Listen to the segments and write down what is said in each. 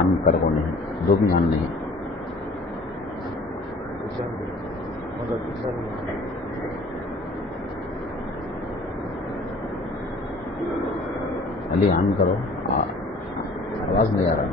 آن پر وہ نہیں، دو بھی آن نہیں. علی آن کرو، آواز نہیں آ رہا.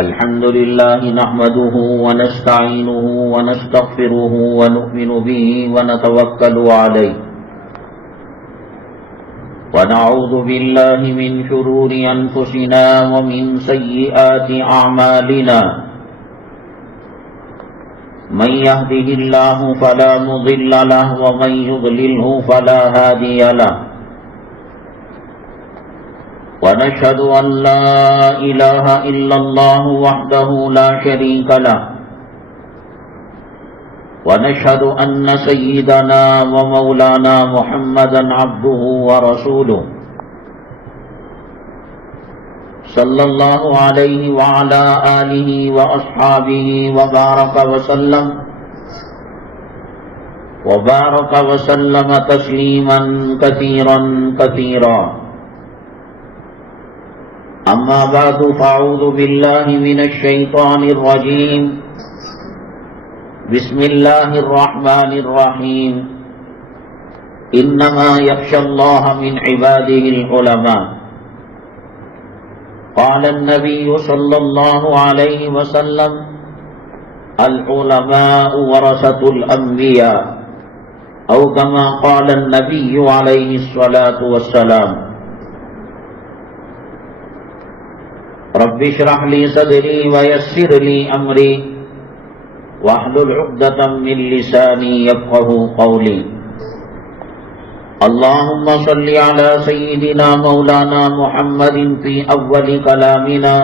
الحمد لله نحمده ونستعينه ونستغفره ونؤمن به ونتوكل عليه ونعوذ بالله من شرور أنفسنا ومن سيئات أعمالنا من يهده الله فلا مضل له ومن يضلله فلا هادي له ونشهد أن لا إله إلا الله وحده لا شريك له ونشهد أن سيدنا ومولانا محمدا عبده ورسوله صلى الله عليه وعلى آله وأصحابه وبارك وسلم تسليما كثيرا كثيرا. أما بعد فأعوذ بالله من الشيطان الرجيم. بسم الله الرحمن الرحيم. إنما يخشى الله من عباده العلماء. قال النبي صلى الله عليه وسلم العلماء ورثة الأنبياء أو كما قال النبي عليه الصلاة والسلام. رب اشرح لي صدري ويسر لي أمري واحلل عقدة من لساني يفقهوا قولي. اللهم صل على سيدنا مولانا محمد في أول كلامنا.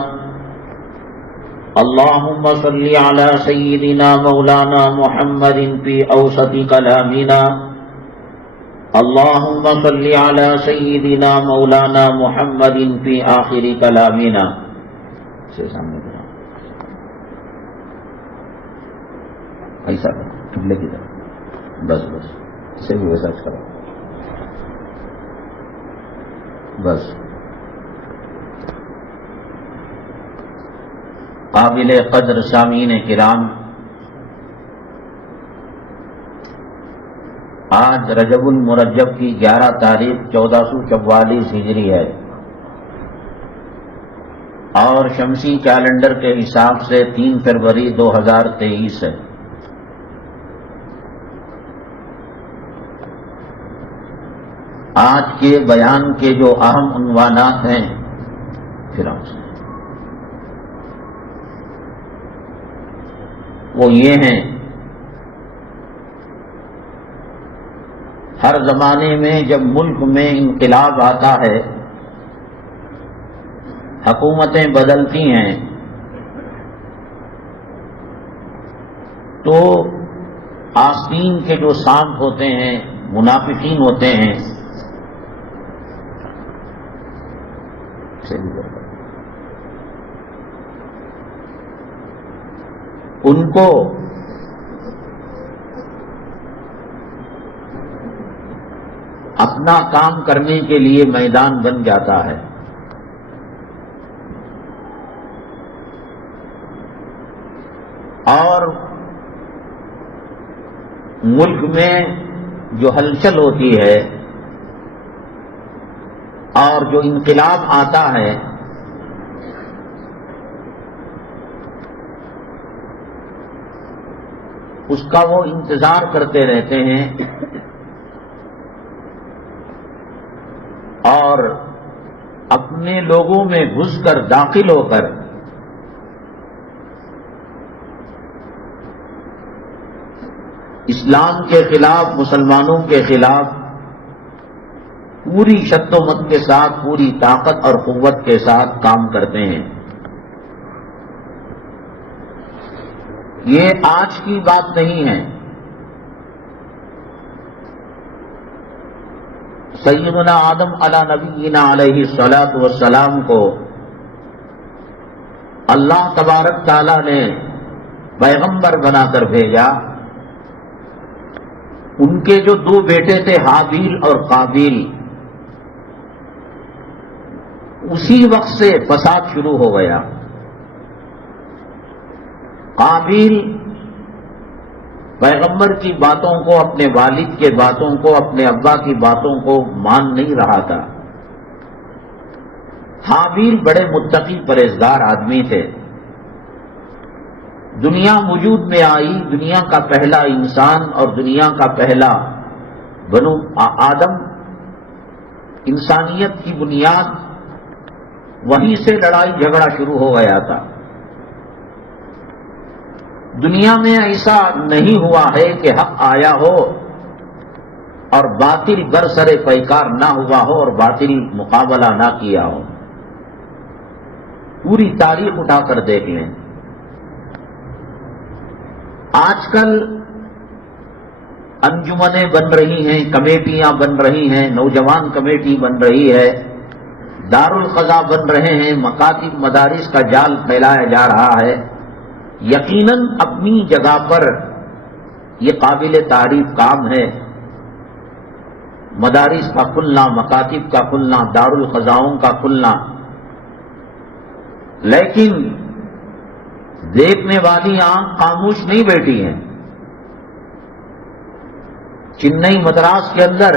اللهم صل على سيدنا مولانا محمد في أوسط كلامنا. اللهم صل على سيدنا مولانا محمد في آخر كلامنا. سے سامنے کرو، ایسا کرو، قبلے کی طرف، بس اسے بھی ویسا کرو، بس. قابل قدر سامعین کرام، آج رجب المرجب کی 11 تاریخ 1444 ہجری ہے اور شمسی کیلنڈر کے حساب سے 3 فروری 2023 ہے. آج کے بیان کے جو اہم عنوانات ہیں پھر آپ سے وہ یہ ہیں: ہر زمانے میں جب ملک میں انقلاب آتا ہے، حکومتیں بدلتی ہیں، تو آستین کے جو سانپ ہوتے ہیں، منافقین ہوتے ہیں، ان کو اپنا کام کرنے کے لیے میدان بن جاتا ہے. اور ملک میں جو ہلچل ہوتی ہے اور جو انقلاب آتا ہے، اس کا وہ انتظار کرتے رہتے ہیں اور اپنے لوگوں میں گھس کر، داخل ہو کر اسلام کے خلاف، مسلمانوں کے خلاف پوری شد و مت کے ساتھ، پوری طاقت اور قوت کے ساتھ کام کرتے ہیں۔ یہ آج کی بات نہیں ہے۔ سیدنا آدم علی نبینا علیہ الصلاۃ والسلام کو اللہ تبارک تعالیٰ نے پیغمبر بنا کر بھیجا۔ ان کے جو دو بیٹے تھے حابیل اور قابیل، اسی وقت سے فساد شروع ہو گیا۔ قابیل پیغمبر کی باتوں کو، اپنے والد کے باتوں کو، اپنے ابا کی باتوں کو مان نہیں رہا تھا۔ حابیل بڑے متقی پرہیزگار آدمی تھے۔ دنیا وجود میں آئی، دنیا کا پہلا انسان اور دنیا کا پہلا بنو آدم، انسانیت کی بنیاد وہیں سے لڑائی جھگڑا شروع ہو گیا تھا۔ دنیا میں ایسا نہیں ہوا ہے کہ حق آیا ہو اور باطل برسر پیکار نہ ہوا ہو اور باطل مقابلہ نہ کیا ہو۔ پوری تاریخ اٹھا کر دیکھ لیں۔ آج کل انجمنیں بن رہی ہیں، کمیٹیاں بن رہی ہیں، نوجوان کمیٹی بن رہی ہے، دارالقضا بن رہے ہیں، مکاتب مدارس کا جال پھیلایا جا رہا ہے۔ یقیناً اپنی جگہ پر یہ قابل تعریف کام ہے، مدارس کا کھلنا، مکاتب کا کھلنا، دارالقضاؤں کا کھلنا، لیکن دیکھنے والی آنکھ خاموش نہیں بیٹھی ہیں۔ چنئی مدراس کے اندر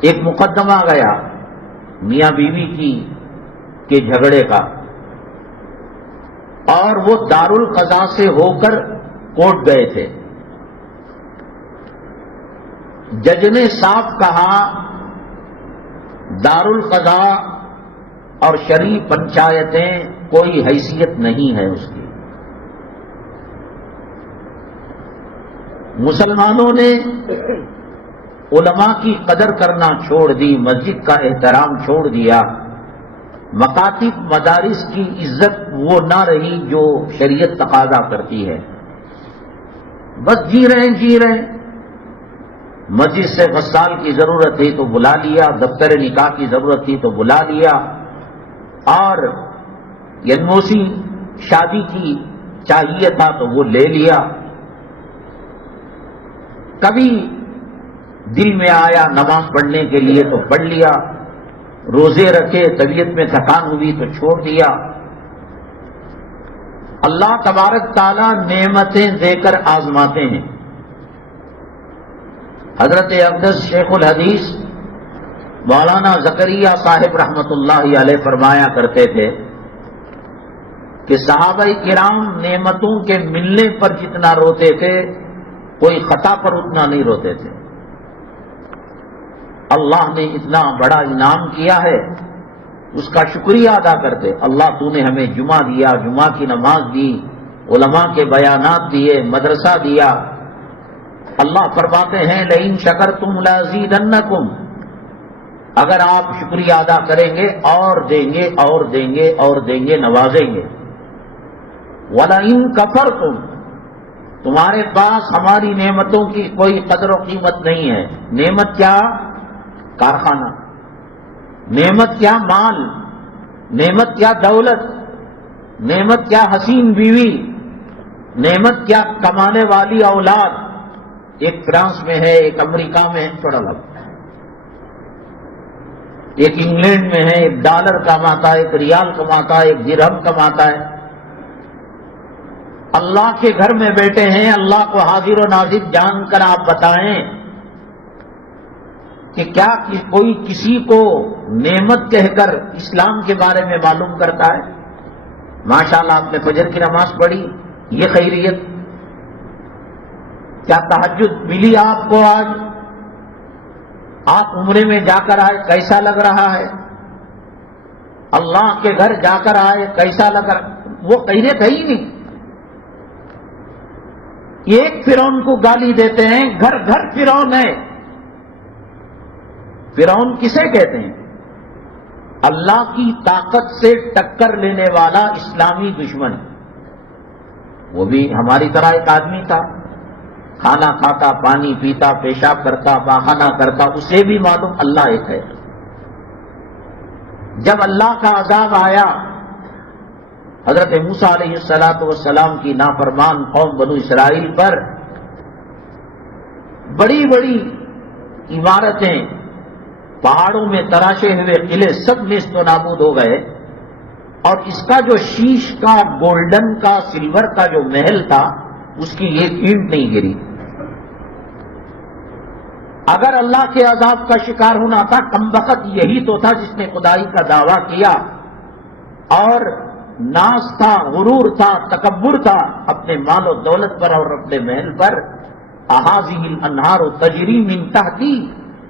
ایک مقدمہ گیا میاں بیوی کے جھگڑے کا، اور وہ دارالقضا سے ہو کر کورٹ گئے تھے۔ جج نے صاف کہا دارالقضا اور شرعی پنچایتیں کوئی حیثیت نہیں ہے اس کی۔ مسلمانوں نے علماء کی قدر کرنا چھوڑ دی، مسجد کا احترام چھوڑ دیا، مکاتب مدارس کی عزت وہ نہ رہی جو شریعت تقاضا کرتی ہے۔ بس جی رہے ہیں۔ مسجد سے غسال کی ضرورت تھی تو بلا لیا، دفتر نکاح کی ضرورت تھی تو بلا لیا، اور ینموسی شادی کی چاہیے تھا تو وہ لے لیا۔ کبھی دل میں آیا نماز پڑھنے کے لیے تو پڑھ لیا، روزے رکھے، طبیعت میں تھکان ہوئی تو چھوڑ دیا۔ اللہ تبارک تعالیٰ نعمتیں دے کر آزماتے ہیں۔ حضرت اقدس شیخ الحدیث مولانا زکریا صاحب رحمۃ اللہ علیہ فرمایا کرتے تھے کہ صحابہ کرام نعمتوں کے ملنے پر جتنا روتے تھے، کوئی خطا پر اتنا نہیں روتے تھے۔ اللہ نے اتنا بڑا انعام کیا ہے، اس کا شکریہ ادا کرتے۔ اللہ تو نے ہمیں جمعہ دیا، جمعہ کی نماز دی، علماء کے بیانات دیے، مدرسہ دیا۔ اللہ فرماتے ہیں لئن شکرتم لازیدنکم، اگر آپ شکریہ ادا کریں گے اور دیں گے اور دیں گے اور دیں گے، نوازیں گے۔ وَلَئِن كَفَرْتُمْ، تمہارے پاس ہماری نعمتوں کی کوئی قدر و قیمت نہیں ہے۔ نعمت کیا کارخانہ، نعمت کیا مال، نعمت کیا دولت، نعمت کیا حسین بیوی، نعمت کیا کمانے والی اولاد۔ ایک فرانس میں ہے، ایک امریکہ میں ہے، تھوڑا لگ، ایک انگلینڈ میں ہے، ایک ڈالر کماتا ہے، ایک ریال کماتا ہے، ایک درہم کماتا ہے۔ اللہ کے گھر میں بیٹھے ہیں، اللہ کو حاضر و ناظر جان کر آپ بتائیں کہ کیا کوئی کسی کو نعمت کہہ کر اسلام کے بارے میں معلوم کرتا ہے؟ ماشاءاللہ آپ نے فجر کی نماز پڑھی، یہ خیریت۔ کیا تہجد ملی آپ کو آج؟ آپ عمرے میں جا کر آئے، کیسا لگ رہا ہے؟ اللہ کے گھر جا کر آئے، کیسا لگ رہا؟ وہ خیریت ہے ہی نہیں۔ ایک فرعون کو گالی دیتے ہیں، گھر گھر فرعون ہے۔ فرعون کسے کہتے ہیں؟ اللہ کی طاقت سے ٹکر لینے والا اسلامی دشمن۔ وہ بھی ہماری طرح ایک آدمی تھا، کھانا کھاتا، پانی پیتا، پیشاب کرتا، پاخانہ کرتا، اسے بھی معلوم اللہ ایک ہے۔ جب اللہ کا عذاب آیا حضرت موسیٰ علیہ السلام کی نافرمان قوم بنو اسرائیل پر، بڑی بڑی عمارتیں، پہاڑوں میں تراشے ہوئے قلعے سب نیست و نابود ہو گئے، اور اس کا جو شیش کا، گولڈن کا، سلور کا جو محل تھا، اس کی ایک اینٹ نہیں گری۔ اگر اللہ کے عذاب کا شکار ہونا تھا، کمبخت یہی تو تھا جس نے خدائی کا دعویٰ کیا، اور ناز تھا، غرور تھا، تکبر تھا اپنے مال و دولت پر اور اپنے محل پر۔ احاذی الانہار تجری من تحتی،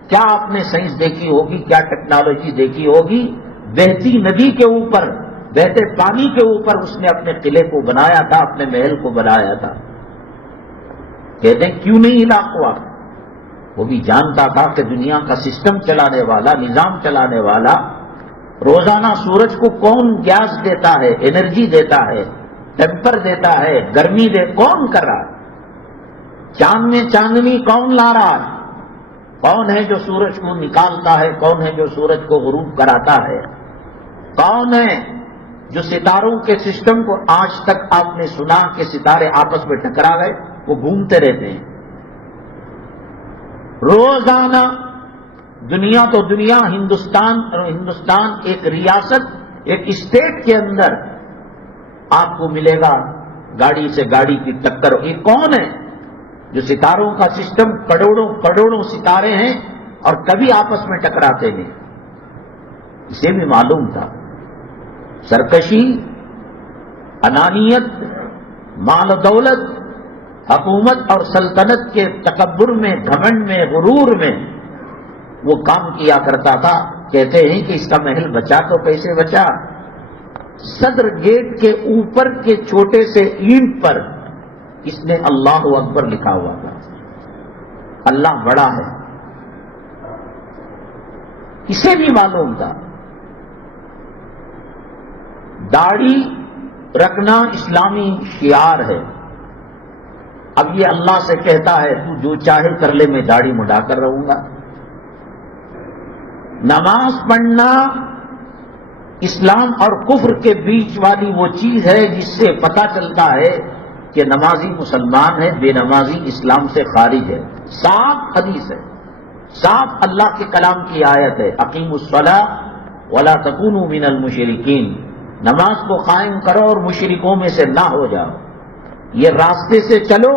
کیا آپ نے سائنس دیکھی ہوگی، کیا ٹیکنالوجی دیکھی ہوگی؟ بہتی ندی کے اوپر، بہتے پانی کے اوپر اس نے اپنے قلعے کو بنایا تھا، اپنے محل کو بنایا تھا۔ کہتے ہیں کیوں نہیں ہلاک ہوا؟ وہ بھی جانتا تھا کہ دنیا کا سسٹم چلانے والا، نظام چلانے والا، روزانہ سورج کو کون گیس دیتا ہے، انرجی دیتا ہے، ٹیمپر دیتا ہے، گرمی کون کر رہا ہے؟ چاند میں چاندنی کون لا رہا ہے؟ کون ہے جو سورج کو نکالتا ہے؟ کون ہے جو سورج کو غروب کراتا ہے؟ کون ہے جو ستاروں کے سسٹم کو آج تک آپ نے سنا کہ ستارے آپس میں ٹکرا گئے؟ وہ گھومتے رہتے ہیں روزانہ۔ دنیا تو دنیا، ہندوستان ایک ریاست، ایک اسٹیٹ کے اندر آپ کو ملے گا گاڑی سے گاڑی کی ٹکر۔ یہ کون ہے جو ستاروں کا سسٹم، کروڑوں ستارے ہیں اور کبھی آپس میں ٹکراتے نہیں؟ اسے بھی معلوم تھا سرکشی، انانیت، مال و دولت، حکومت اور سلطنت کے تکبر میں، گھمنڈ میں، غرور میں وہ کام کیا کرتا تھا۔ کہتے ہیں کہ اس کا محل بچا تو کیسے بچا؟ صدر گیٹ کے اوپر کے چھوٹے سے اینٹ پر اس نے اللہ اکبر لکھا ہوا تھا۔ اللہ بڑا ہے، اسے بھی معلوم تھا۔ داڑھی رکھنا اسلامی شعار ہے۔ اب یہ اللہ سے کہتا ہے تو جو چاہے کر لے، میں داڑھی مڈا کر رہوں گا۔ نماز پڑھنا اسلام اور کفر کے بیچ والی وہ چیز ہے جس سے پتہ چلتا ہے کہ نمازی مسلمان ہے، بے نمازی اسلام سے خارج ہے۔ صاف حدیث ہے، صاف اللہ کے کلام کی آیت ہے، اقیموا الصلاۃ ولا تکونوا من المشرکین، نماز کو قائم کرو اور مشرکوں میں سے نہ ہو جاؤ۔ یہ راستے سے چلو،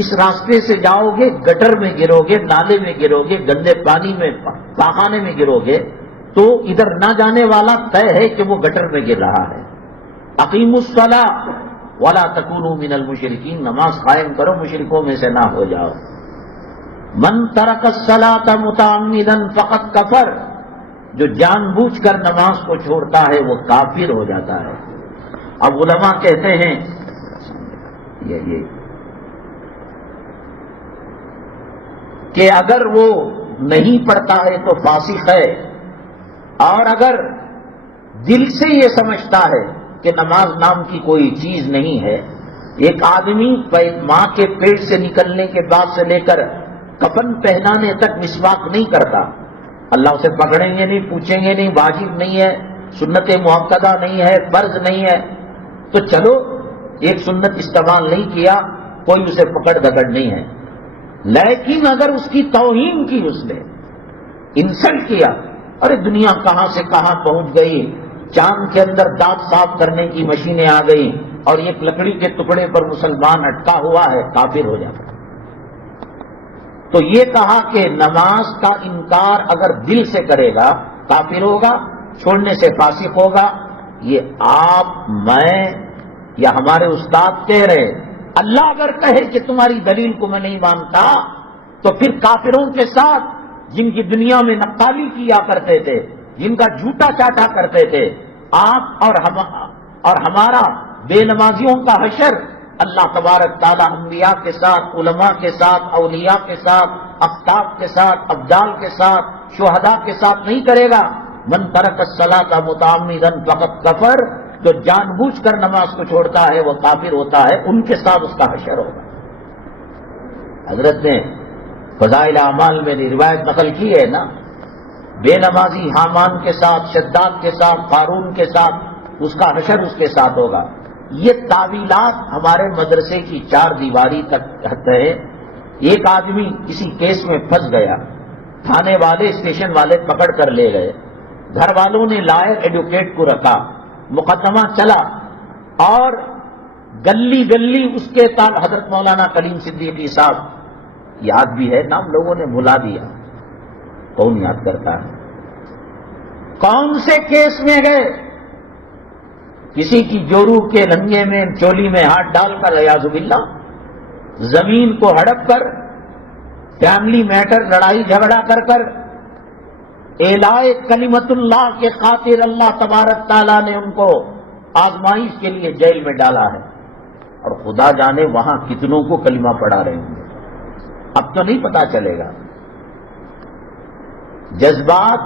اس راستے سے جاؤ گے گٹر میں گرو گے، نالے میں گرو گے، گندے پانی میں، پاخانے میں گرو گے، تو ادھر نہ جانے والا طے ہے کہ وہ گٹر میں گر رہا ہے۔ اقیموا الصلاۃ ولا تکونوا من المشرکین، نماز قائم کرو، مشرکوں میں سے نہ ہو جاؤ۔ من ترک الصلاۃ متعمدا فقد کفر، جو جان بوجھ کر نماز کو چھوڑتا ہے وہ کافر ہو جاتا ہے۔ اب علماء کہتے ہیں یہ کہ اگر وہ نہیں پڑھتا ہے تو فاسق ہے، اور اگر دل سے یہ سمجھتا ہے کہ نماز نام کی کوئی چیز نہیں ہے۔ ایک آدمی ماں کے پیٹ سے نکلنے کے بعد سے لے کر کفن پہنانے تک مسواک نہیں کرتا، اللہ اسے پکڑیں گے نہیں، پوچھیں گے نہیں، واجب نہیں ہے، سنت مؤکدہ نہیں ہے، فرض نہیں ہے، تو چلو ایک سنت استعمال نہیں کیا، کوئی اسے پکڑ دکڑ نہیں ہے۔ لیکن اگر اس کی توہین کی، اس نے انسلٹ کیا، ارے دنیا کہاں سے کہاں پہنچ گئی، چاند کے اندر دانت صاف کرنے کی مشینیں آ گئی اور ایک لکڑی کے ٹکڑے پر مسلمان اٹکا ہوا ہے، کافر ہو جاتا۔ تو یہ کہا کہ نماز کا انکار اگر دل سے کرے گا کافر ہوگا، چھوڑنے سے فاسق ہوگا۔ یہ آپ، میں یا ہمارے استاد کہہ رہے، اللہ اگر کہے کہ تمہاری دلیل کو میں نہیں مانتا، تو پھر کافروں کے ساتھ جن کی دنیا میں نقالی کیا کرتے تھے، جن کا جھوٹا چاٹا کرتے تھے، آپ اور ہمارا بے نمازیوں کا حشر اللہ تبارک تعالیٰ انبیاء کے ساتھ، علماء کے ساتھ، اولیاء کے ساتھ، اقطاب کے ساتھ، ابدال کے ساتھ، شہداء کے ساتھ نہیں کرے گا. من ترک الصلاۃ متعمدا فقد کفر، جو جان بوجھ کر نماز کو چھوڑتا ہے وہ کافر ہوتا ہے. ان کے ساتھ اس کا حشر ہوگا. حضرت نے فضائل اعمال میں روایت نقل کی ہے نا، بے نمازی حامان کے ساتھ، شداد کے ساتھ، قارون کے ساتھ، اس کا حشر اس کے ساتھ ہوگا. یہ تعویلات ہمارے مدرسے کی چار دیواری تک ہے. ایک آدمی کسی کیس میں پھنس گیا، تھانے والے اسٹیشن والے پکڑ کر لے گئے، گھر والوں نے لائر ایڈوکیٹ کو رکھا، مقدمہ چلا اور گلی گلی اس کے تال حضرت مولانا کلیم صدیقی صاحب، یاد بھی ہے نام، لوگوں نے بھلا دیا. کون یاد کرتا ہے؟ کون سے کیس میں گئے؟ کسی کی جورو کے لنگے میں چولی میں ہاتھ ڈال کر اعوذ باللہ، زمین کو ہڑپ کر، فیملی میٹر لڑائی جھگڑا کر کر، اعلائے کلمت اللہ کے خاطر اللہ تبارک تعالیٰ نے ان کو آزمائش کے لیے جیل میں ڈالا ہے. اور خدا جانے وہاں کتنوں کو کلمہ پڑھا رہے ہوں گے، اب تو نہیں پتا چلے گا. جذبات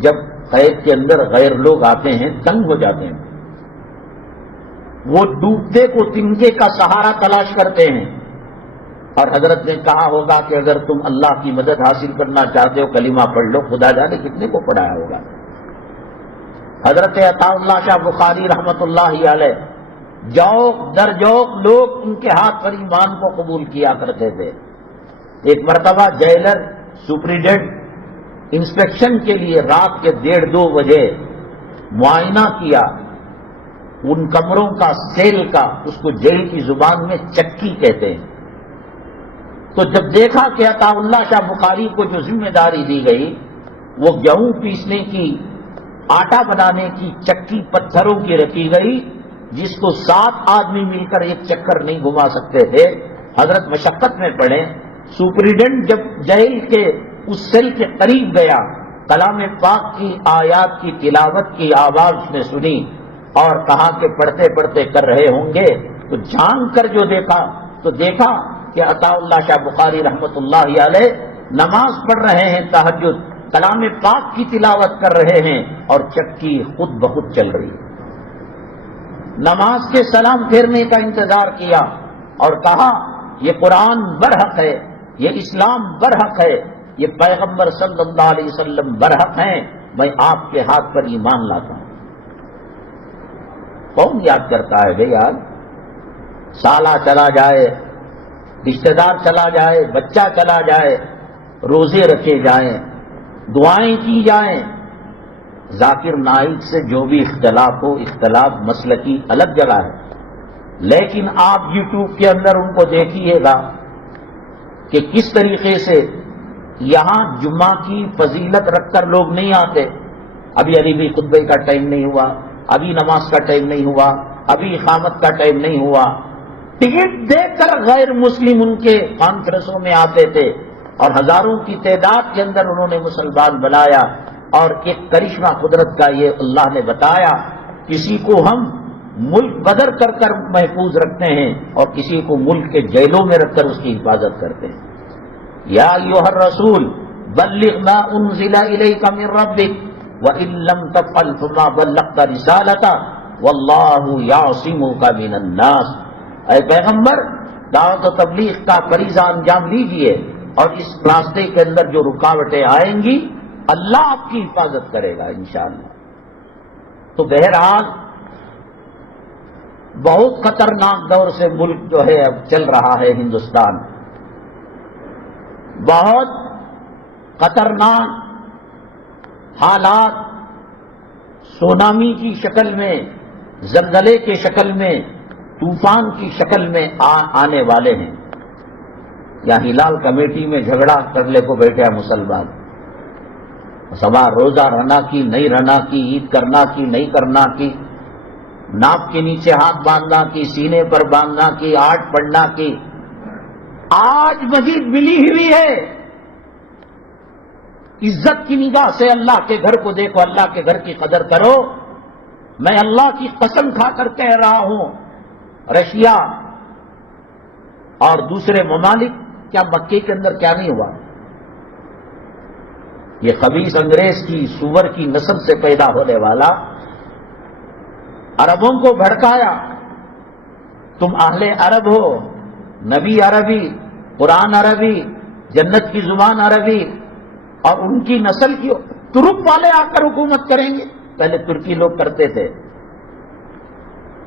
جب قید کے اندر غیر لوگ آتے ہیں تنگ ہو جاتے ہیں، وہ ڈوبتے کو تنکے کا سہارا تلاش کرتے ہیں. اور حضرت نے کہا ہوگا کہ اگر تم اللہ کی مدد حاصل کرنا چاہتے ہو کلمہ پڑھ لو. خدا جانے کتنے کو پڑھایا ہوگا. حضرت عطا اللہ شاہ بخاری رحمت اللہ علیہ جوق در جوق لوگ ان کے ہاتھ پر ایمان کو قبول کیا کرتے تھے. ایک مرتبہ جیلر سپرنٹینڈنٹ انسپیکشن کے لیے رات کے 1:30-2 بجے معائنہ کیا ان کمروں کا، سیل کا، اس کو جیل کی زبان میں چکی کہتے ہیں. تو جب دیکھا کہ عطا اللہ شاہ بخاری کو جو ذمہ داری دی گئی وہ گیہوں پیسنے کی، آٹا بنانے کی چکی پتھروں کی رکھی گئی جس کو 7 آدمی مل کر ایک چکر نہیں گھما سکتے تھے، حضرت مشقت میں پڑے. سپرنٹینڈنٹ جب جیل کے اس سیل کے قریب گیا، کلام پاک کی آیات کی تلاوت کی آواز اس نے سنی اور کہا کہ پڑھتے پڑھتے کر رہے ہوں گے. تو جھانک کر جو دیکھا کہ عطا اللہ شاہ بخاری رحمت اللہ علیہ نماز پڑھ رہے ہیں، تہجد، کلام پاک کی تلاوت کر رہے ہیں اور چکی خود بخود چل رہی ہے. نماز کے سلام پھیرنے کا انتظار کیا اور کہا یہ قرآن برحق ہے، یہ اسلام برحق ہے، یہ پیغمبر صلی اللہ علیہ وسلم برحق ہیں، میں آپ کے ہاتھ پر ایمان لاتا ہوں. کون یاد کرتا ہے بھائی؟ یاد سالہ چلا جائے، رشتہ دار چلا جائے، بچہ چلا جائے، روزے رکھے جائیں، دعائیں کی جائیں. ذاکر نائک سے جو بھی اختلاف ہو، اختلاف مسلکی الگ جگہ ہے، لیکن آپ یوٹیوب کے اندر ان کو دیکھیے گا کہ کس طریقے سے یہاں جمعہ کی فضیلت رکھ کر لوگ نہیں آتے. ابھی علی خطبے کا ٹائم نہیں ہوا، ابھی نماز کا ٹائم نہیں ہوا، ابھی اقامت کا ٹائم نہیں ہوا. ٹکٹ دیکھ کر غیر مسلم ان کے کانفرنسوں میں آتے تھے اور ہزاروں کی تعداد کے اندر انہوں نے مسلمان بنایا. اور ایک کرشمہ قدرت کا یہ اللہ نے بتایا، کسی کو ہم ملک بدر کر کر محفوظ رکھتے ہیں اور کسی کو ملک کے جیلوں میں رکھ کر اس کی حفاظت کرتے ہیں. یا ایھا الرسول بلغ ما انزل الیک من ربک وان لم تفعل فما بلغت رسالتہ واللہ یعصمک من الناس. اے پیغمبر، دعوت و تبلیغ کا فریضہ انجام لیجیے اور اس راستے کے اندر جو رکاوٹیں آئیں گی اللہ آپ کی حفاظت کرے گا انشاءاللہ. تو بہرحال بہت خطرناک دور سے ملک جو ہے اب چل رہا ہے ہندوستان. بہت خطرناک حالات سونامی کی شکل میں، زلزلے کی شکل میں، طوفان کی شکل میں آنے والے ہیں. یا ہلال کمیٹی میں جھگڑا کرنے کو بیٹھے ہیں مسلمان. سوا روزہ رہنا کی نہیں رہنا کی، عید کرنا کی نہیں کرنا کی، ناپ کے نیچے ہاتھ باندھنا کی، سینے پر باندھنا کی، آٹھ پڑھنا کی. آج مزید ملی ہوئی ہے. عزت کی نگاہ سے اللہ کے گھر کو دیکھو، اللہ کے گھر کی قدر کرو. میں اللہ کی قسم کھا کر کہہ رہا ہوں، رشیا اور دوسرے ممالک، کیا مکے کے اندر کیا نہیں ہوا؟ یہ خبیث انگریز کی سور کی نسل سے پیدا ہونے والا عربوں کو بھڑکایا، تم اہل عرب ہو، نبی عربی، قرآن عربی، جنت کی زبان عربی، اور ان کی نسل کی ترک والے آ کر حکومت کریں گے۔ پہلے ترکی لوگ کرتے تھے۔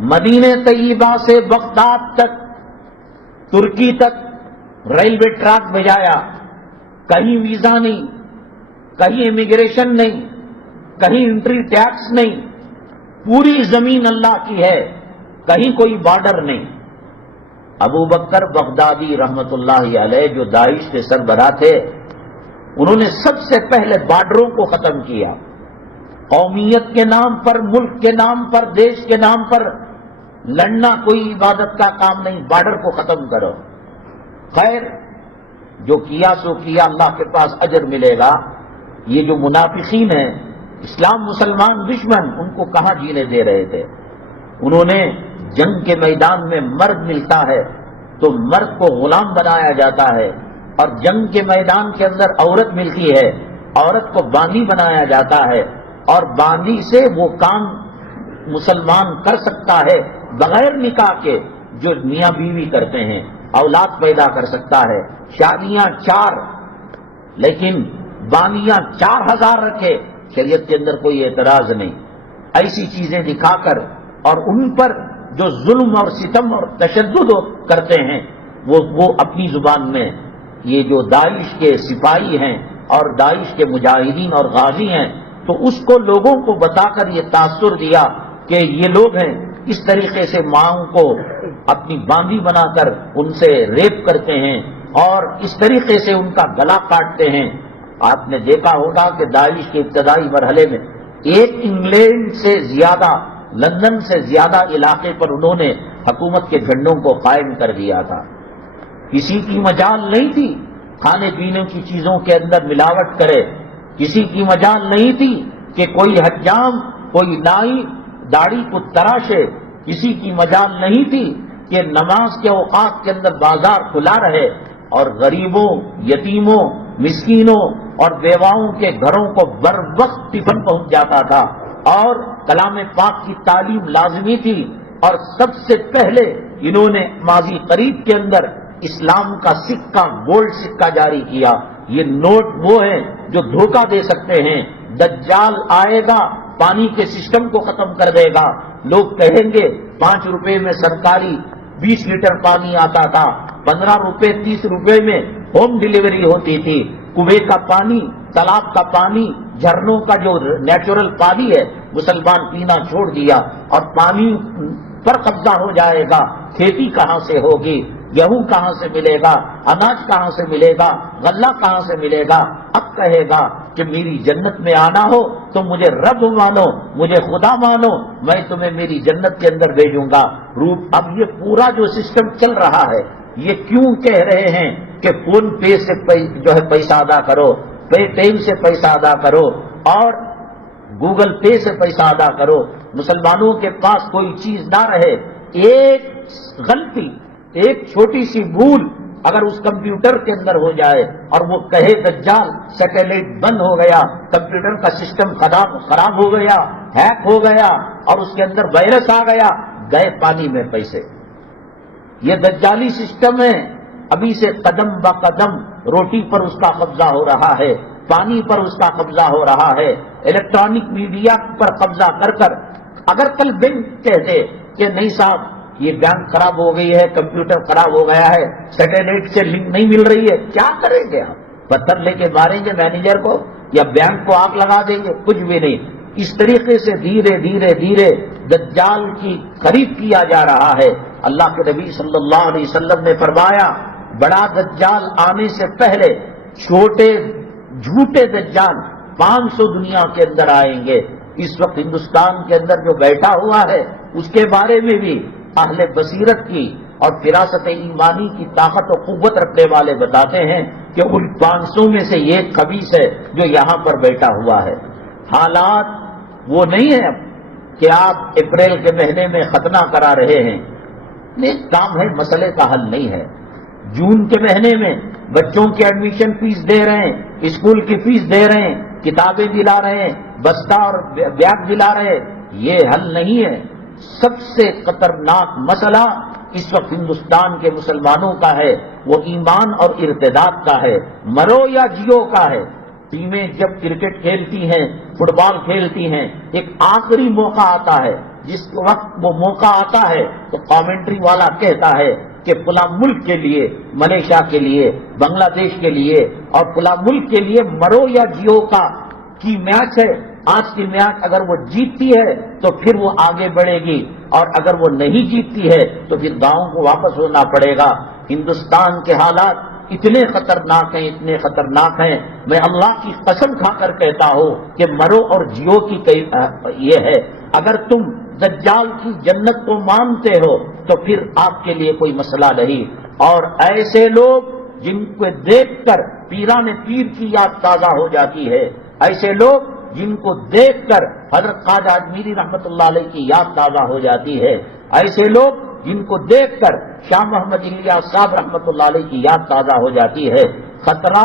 مدینہ طیبہ سے بغداد تک، ترکی تک ریلوے ٹریک بھجایا، کہیں ویزا نہیں، کہیں امیگریشن نہیں، کہیں انٹری ٹیکس نہیں، پوری زمین اللہ کی ہے، کہیں کوئی بارڈر نہیں۔ ابو بکر بغدادی رحمت اللہ علیہ جو داعش کے سربراہ تھے، انہوں نے سب سے پہلے بارڈروں کو ختم کیا۔ قومیت کے نام پر، ملک کے نام پر، دیش کے نام پر لڑنا کوئی عبادت کا کام نہیں، بارڈر کو ختم کرو۔ خیر، جو کیا سو کیا، اللہ کے پاس اجر ملے گا۔ یہ جو منافقین ہیں، اسلام مسلمان دشمن، ان کو کہاں جینے دے رہے تھے؟ انہوں نے جنگ کے میدان میں مرد ملتا ہے تو مرد کو غلام بنایا جاتا ہے، اور جنگ کے میدان کے اندر عورت ملتی ہے، عورت کو باندی بنایا جاتا ہے، اور باندی سے وہ کام مسلمان کر سکتا ہے بغیر نکاح کے جو میاں بیوی کرتے ہیں، اولاد پیدا کر سکتا ہے۔ شادیاں 4، لیکن باندیاں 4000 رکھے، شریعت کے اندر کوئی اعتراض نہیں۔ ایسی چیزیں دکھا کر اور ان پر جو ظلم اور ستم اور تشدد کرتے ہیں، وہ اپنی زبان میں، یہ جو داعش کے سپاہی ہیں اور داعش کے مجاہدین اور غازی ہیں، تو اس کو لوگوں کو بتا کر یہ تاثر دیا کہ یہ لوگ ہیں، اس طریقے سے ماؤں کو اپنی باندی بنا کر ان سے ریپ کرتے ہیں اور اس طریقے سے ان کا گلا کاٹتے ہیں۔ آپ نے دیکھا ہوگا کہ داعش کے ابتدائی مرحلے میں ایک انگلینڈ سے زیادہ، لندن سے زیادہ علاقے پر انہوں نے حکومت کے جھنڈوں کو قائم کر دیا تھا۔ کسی کی مجال نہیں تھی کھانے پینے کی چیزوں کے اندر ملاوٹ کرے، کسی کی مجال نہیں تھی کہ کوئی حجام، کوئی نائی داڑھی کو تراشے، کسی کی مجال نہیں تھی کہ نماز کے اوقات کے اندر بازار کھلا رہے اور غریبوں، یتیموں، مسکینوں اور بیواؤں کے گھروں کو بر وقت ٹفن پہنچ جاتا تھا، اور کلام پاک کی تعلیم لازمی تھی۔ اور سب سے پہلے انہوں نے ماضی قریب کے اندر اسلام کا سکہ، گولڈ سکہ جاری کیا۔ یہ نوٹ وہ ہیں جو دھوکہ دے سکتے ہیں۔ دجال آئے گا، پانی کے سسٹم کو ختم کر دے گا۔ لوگ کہیں گے 5 روپے میں سرکاری 20 لیٹر پانی آتا تھا، 15 روپے 30 روپے میں ہوم ڈیلیوری ہوتی تھی۔ کنویں کا پانی، تالاب کا پانی، جھرنوں کا جو نیچرل پانی ہے، مسلمان پینا چھوڑ دیا، اور پانی پر قبضہ ہو جائے گا۔ کھیتی کہاں سے ہوگی؟ گیہوں کہاں سے ملے گا؟ اناج کہاں سے ملے گا؟ غلہ کہاں سے ملے گا؟ اب کہے گا کہ میری جنت میں آنا ہو تو مجھے رب مانو، مجھے خدا مانو، میں تمہیں میری جنت کے اندر بھیجوں گا۔ اب یہ پورا جو سسٹم چل رہا ہے، یہ کیوں کہہ رہے ہیں کہ فون پے سے جو ہے پیسہ ادا کرو، پے ٹیم سے پیسہ ادا کرو، اور گوگل پے سے پیسہ ادا کرو؟ مسلمانوں کے پاس کوئی چیز نہ رہے، ایک غلطی، ایک چھوٹی سی بھول اگر اس کمپیوٹر کے اندر ہو جائے اور وہ کہے دجال سیٹلائٹ بند ہو گیا، کمپیوٹر کا سسٹم خراب ہو گیا، ہیک ہو گیا، اور اس کے اندر وائرس آ گیا، گئے پانی میں پیسے۔ یہ دجالی سسٹم ہے۔ ابھی سے قدم با قدم روٹی پر اس کا قبضہ ہو رہا ہے، پانی پر اس کا قبضہ ہو رہا ہے، الیکٹرانک میڈیا پر قبضہ کر اگر کل بینک کہتے کہ نہیں صاحب یہ بینک خراب ہو گئی ہے، کمپیوٹر خراب ہو گیا ہے، سیٹلائٹ سے لنک نہیں مل رہی ہے، کیا کریں گے آپ؟ پتھر لے کے ماریں گے مینیجر کو یا بینک کو آگ لگا دیں گے؟ کچھ بھی نہیں۔ اس طریقے سے دھیرے دھیرے دھیرے دجال کی خرید کیا جا رہا ہے۔ اللہ کے نبی صلی اللہ علیہ وسلم نے فرمایا، بڑا دجال آنے سے پہلے چھوٹے جھوٹے دجال 500 دنیا کے اندر آئیں گے۔ اس وقت ہندوستان کے اندر جو بیٹھا ہوا ہے، اس کے بارے میں بھی اہل بصیرت کی اور فراست ایمانی کی طاقت و قوت رکھنے والے بتاتے ہیں کہ ان 500 میں سے یہ خبیث ہے جو یہاں پر بیٹھا ہوا ہے۔ حالات وہ نہیں ہے کہ آپ اپریل کے مہینے میں ختنہ کرا رہے ہیں، نیک کام ہے، مسئلے کا حل نہیں ہے۔ جون کے مہینے میں بچوں کی ایڈمیشن فیس دے رہے ہیں، اسکول کی فیس دے رہے ہیں، کتابیں دلا رہے ہیں، بستہ اور بیگ دلا رہے ہیں، یہ حل نہیں ہے۔ سب سے خطرناک مسئلہ اس وقت ہندوستان کے مسلمانوں کا ہے، وہ ایمان اور ارتداد کا ہے، مرو یا جیو کا ہے۔ ٹیمیں جب کرکٹ کھیلتی ہیں، فٹ بال کھیلتی ہیں، ایک آخری موقع آتا ہے، جس وقت وہ موقع آتا ہے تو کامنٹری والا کہتا ہے کہ فلاں ملک کے لیے، ملیشیا کے لیے، بنگلہ دیش کے لیے اور فلاں ملک کے لیے مرو یا جیو کی میچ ہے۔ آج کی میچ اگر وہ جیتتی ہے تو پھر وہ آگے بڑھے گی، اور اگر وہ نہیں جیتتی ہے تو پھر گاؤں کو واپس ہونا پڑے گا۔ ہندوستان کے حالات اتنے خطرناک ہیں، اتنے خطرناک ہیں، میں اللہ کی قسم کھا کر کہتا ہوں کہ مرو اور جیو کی یہ ہے۔ اگر تم دجال کی جنت کو مانتے ہو تو پھر آپ کے لیے کوئی مسئلہ نہیں، اور ایسے لوگ جن کو دیکھ کر پیران پیر کی یاد تازہ ہو جاتی ہے، ایسے لوگ جن کو دیکھ کر حضرت خواجہ اجمیری رحمت اللہ علیہ کی یاد تازہ ہو جاتی ہے، ایسے لوگ جن کو دیکھ کر شاہ محمد الیاس صاحب رحمت اللہ علیہ کی یاد تازہ ہو جاتی ہے۔ خطرہ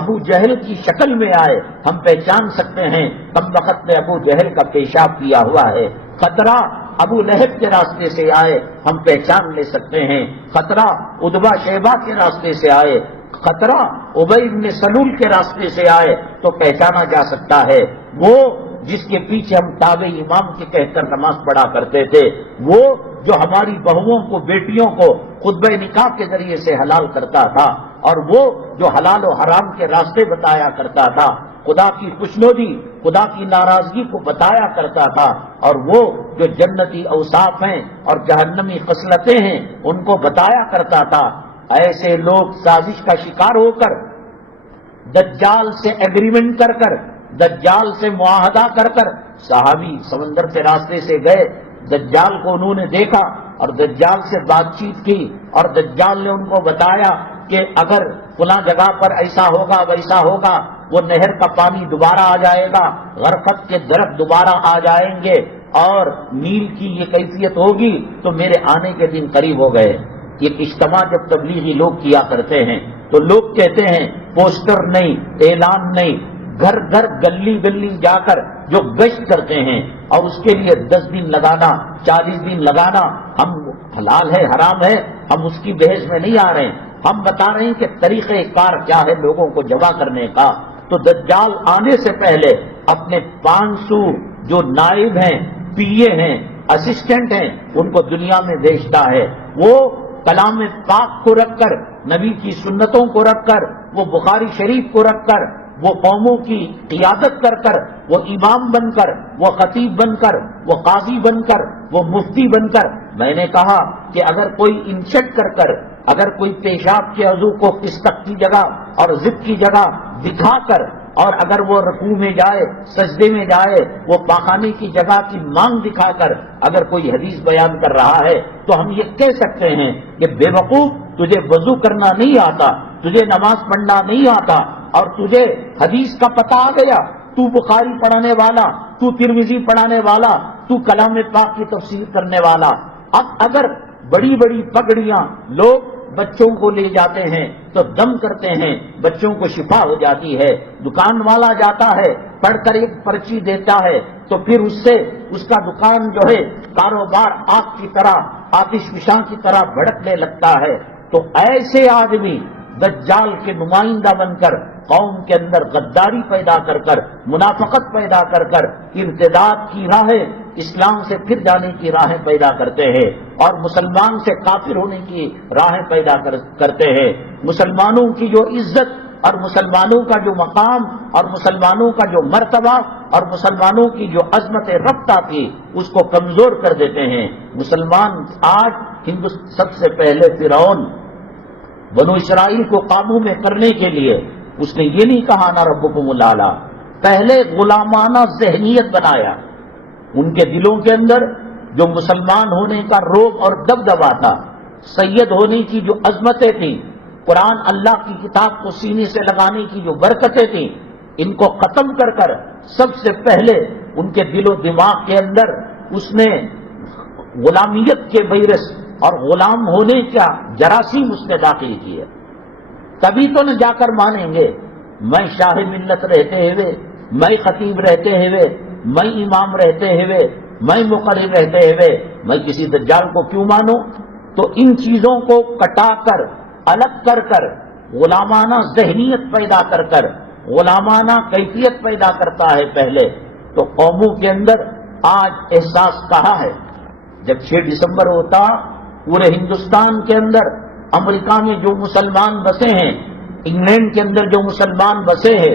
ابو جہل کی شکل میں آئے، ہم پہچان سکتے ہیں کم وقت نے ابو جہل کا پیشاب کیا ہوا ہے۔ خطرہ ابو لہب کے راستے سے آئے، ہم پہچان لے سکتے ہیں۔ خطرہ ادبا شیبہ کے راستے سے آئے، خطرہ ابی بن سلول کے راستے سے آئے تو پہچانا جا سکتا ہے۔ وہ جس کے پیچھے ہم تابع امام کے کہہ کر نماز پڑھا کرتے تھے، وہ جو ہماری بہوؤں کو، بیٹیوں کو خطبہ نکاح کے ذریعے سے حلال کرتا تھا، اور وہ جو حلال و حرام کے راستے بتایا کرتا تھا، خدا کی خوشنودی، خدا کی ناراضگی کو بتایا کرتا تھا، اور وہ جو جنتی اوصاف ہیں اور جہنمی خصلتیں ہیں ان کو بتایا کرتا تھا، ایسے لوگ سازش کا شکار ہو کر دجال سے ایگریمنٹ کر کر، دجال سے معاہدہ کر کر صحابی سمندر کے راستے سے گئے، دجال کو انہوں نے دیکھا اور دجال سے بات چیت کی، اور دجال نے ان کو بتایا کہ اگر فلاں جگہ پر ایسا ہوگا ویسا ہوگا، وہ نہر کا پانی دوبارہ آ جائے گا، غرفت کے درخت دوبارہ آ جائیں گے، اور نیل کی یہ کیفیت ہوگی، تو میرے آنے کے دن قریب ہو گئے۔ یہ اجتماع جب تبلیغی لوگ کیا کرتے ہیں تو لوگ کہتے ہیں پوسٹر نہیں، اعلان نہیں، گھر گھر گلی گلی جا کر جو گشت کرتے ہیں، اور اس کے لیے 10 دن لگانا، 40 دن لگانا، ہم حلال ہے حرام ہے ہم اس کی بحث میں نہیں آ رہے ہیں، ہم بتا رہے ہیں کہ طریقہ کار کیا ہے لوگوں کو جمع کرنے کا۔ تو دجال آنے سے پہلے اپنے 500 جو نائب ہیں، پی اے ہیں، اسسٹنٹ ہیں، ان کو دنیا میں بھیجتا ہے۔ وہ کلام پاک کو رکھ کر، نبی کی سنتوں کو رکھ کر، وہ بخاری شریف کو رکھ کر، وہ قوموں کی قیادت کر کر، وہ امام بن کر، وہ خطیب بن کر، وہ قاضی بن کر، وہ مفتی بن کر۔ میں نے کہا کہ اگر کوئی انشٹ کر کر، اگر کوئی پیشاب کے عضو کو قسطک کی جگہ اور ضد کی جگہ دکھا کر، اور اگر وہ رکوع میں جائے، سجدے میں جائے، وہ پاخانے کی جگہ کی مانگ دکھا کر اگر کوئی حدیث بیان کر رہا ہے، تو ہم یہ کہہ سکتے ہیں کہ بے وقوف، تجھے وضو کرنا نہیں آتا، تجھے نماز پڑھنا نہیں آتا، اور تجھے حدیث کا پتہ آ گیا، تو بخاری پڑھانے والا، تو ترمذی پڑھانے والا، تو کلام پاک کی تفسیر کرنے والا۔ اب اگر بڑی بڑی پگڑیاں لوگ بچوں کو لے جاتے ہیں تو دم کرتے ہیں، بچوں کو شفا ہو جاتی ہے، دکان والا جاتا ہے پڑھ کر ایک پرچی دیتا ہے تو پھر اس سے اس کا دکان جو ہے کاروبار آگ کی طرح، آتش فشاں کی طرح بھڑکنے لگتا ہے۔ تو ایسے آدمی دجال کے نمائندہ بن کر قوم کے اندر غداری پیدا کر کر، منافقت پیدا کر کر، ارتداد کی راہیں، اسلام سے پھر جانے کی راہیں پیدا کرتے ہیں، اور مسلمان سے کافر ہونے کی راہیں پیدا کرتے ہیں۔ مسلمانوں کی جو عزت اور مسلمانوں کا جو مقام اور مسلمانوں کا جو مرتبہ اور مسلمانوں کی جو عظمت رفتہ تھی، اس کو کمزور کر دیتے ہیں۔ مسلمان آج سب سے پہلے فرعون بنو اسرائیل کو قابو میں کرنے کے لیے اس نے یہ نہیں کہا نا ربکم الاعلی، پہلے غلامانہ ذہنیت بنایا ان کے دلوں کے اندر، جو مسلمان ہونے کا روب اور دبدبا تھا، سید ہونے کی جو عظمتیں تھیں، قرآن اللہ کی کتاب کو سینے سے لگانے کی جو برکتیں تھیں، ان کو ختم کر کر سب سے پہلے ان کے دل و دماغ کے اندر اس نے غلامیت کے وائرس، اور غلام ہونے کا جراثیم اس نے داخل کیے. تبھی تو نہ جا کر مانیں گے. میں شاہ ملت رہتے ہوئے، میں خطیب رہتے ہوئے، میں امام رہتے ہوئے، میں مقرر رہتے ہوئے میں کسی دجال کو کیوں مانوں؟ تو ان چیزوں کو کٹا کر، الگ کر کر، غلامانہ ذہنیت پیدا کر کر، غلامانہ کیفیت پیدا کرتا ہے پہلے. تو قوموں کے اندر آج احساس کہاں ہے؟ جب 6 دسمبر ہوتا، پورے ہندوستان کے اندر، امریکہ میں جو مسلمان بسے ہیں، انگلینڈ کے اندر جو مسلمان بسے ہیں،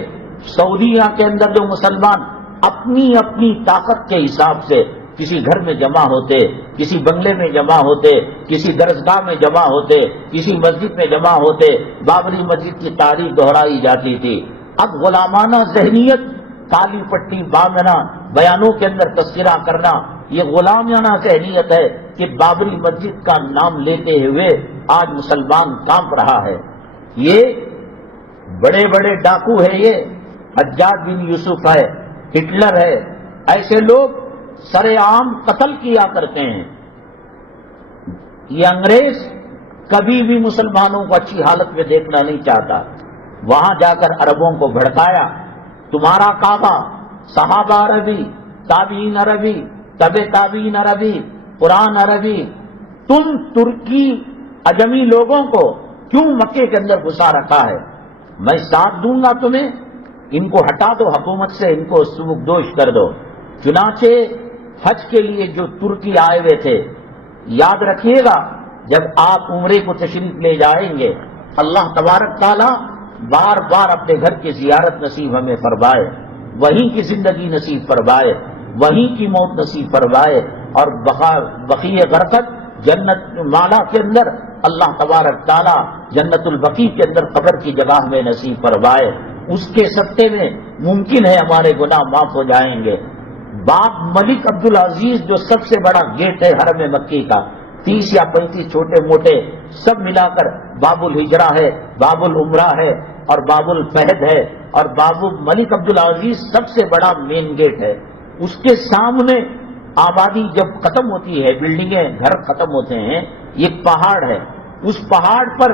سعودیہ کے اندر جو مسلمان اپنی اپنی طاقت کے حساب سے کسی گھر میں جمع ہوتے، کسی بنگلے میں جمع ہوتے، کسی درسگاہ میں جمع ہوتے، کسی مسجد میں جمع ہوتے. بابری مسجد کی تاریخ دہرائی جاتی تھی. اب غلامانہ ذہنیت، کالی پٹی باندھنا، بیانوں کے اندر تذکرہ کرنا، یہ غلامانہ ذہنیت ہے کہ بابری مسجد کا نام لیتے ہوئے آج مسلمان کانپ رہا ہے. یہ بڑے بڑے ڈاکو ہے، یہ حجاج بن یوسف ہے، ہٹلر ہے، ایسے لوگ سر عام قتل کیا کرتے ہیں. یہ انگریز کبھی بھی مسلمانوں کو اچھی حالت میں دیکھنا نہیں چاہتا. وہاں جا کر عربوں کو بھڑکایا، تمہارا کعبہ، صحابہ عربی، تابعین عربی، تبع تابعین عربی، قرآن عربی، تم ترکی عجمی لوگوں کو کیوں مکے کے اندر گھسا رکھا ہے؟ میں ساتھ دوں گا تمہیں، ان کو ہٹا دو حکومت سے، ان کو سبکدوش کر دو. چنانچہ حج کے لیے جو ترکی آئے ہوئے تھے، یاد رکھیے گا جب آپ عمرے کو تشریف لے جائیں گے، اللہ تبارک تعالیٰ بار بار اپنے گھر کی زیارت نصیب ہمیں فرمائے، وہیں کی زندگی نصیب فرمائے، وہیں کی موت نصیب فرمائے، اور بقیع غرقت جنت مالا کے اندر اللہ تبارک تعالیٰ جنت البقیع کے اندر قبر کی جگہ میں نصیب فرمائے. اس کے سطح میں ممکن ہے ہمارے گناہ معاف ہو جائیں گے. باب ملک عبدالعزیز جو سب سے بڑا گیٹ ہے حرم مکی کا، 30 یا 35 چھوٹے موٹے سب ملا کر باب الہجرہ ہے، باب العمرہ ہے، اور باب الفہد ہے، اور باب ملک عبدالعزیز سب سے بڑا مین گیٹ ہے. اس کے سامنے آبادی جب ختم ہوتی ہے، بلڈنگیں گھر ختم ہوتے ہیں، یہ پہاڑ ہے. اس پہاڑ پر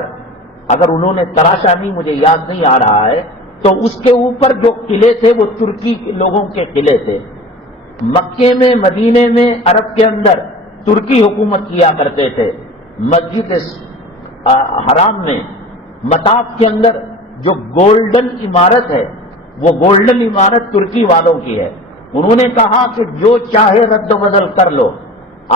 اگر انہوں نے تراشا نہیں، مجھے یاد نہیں آ رہا ہے، تو اس کے اوپر جو قلعے تھے وہ ترکی لوگوں کے قلعے تھے. مکے میں، مدینے میں، عرب کے اندر ترکی حکومت کیا کرتے تھے. مسجد حرام میں مطاف کے اندر جو گولڈن عمارت ہے، وہ گولڈن عمارت ترکی والوں کی ہے. انہوں نے کہا کہ جو چاہے رد و بدل کر لو،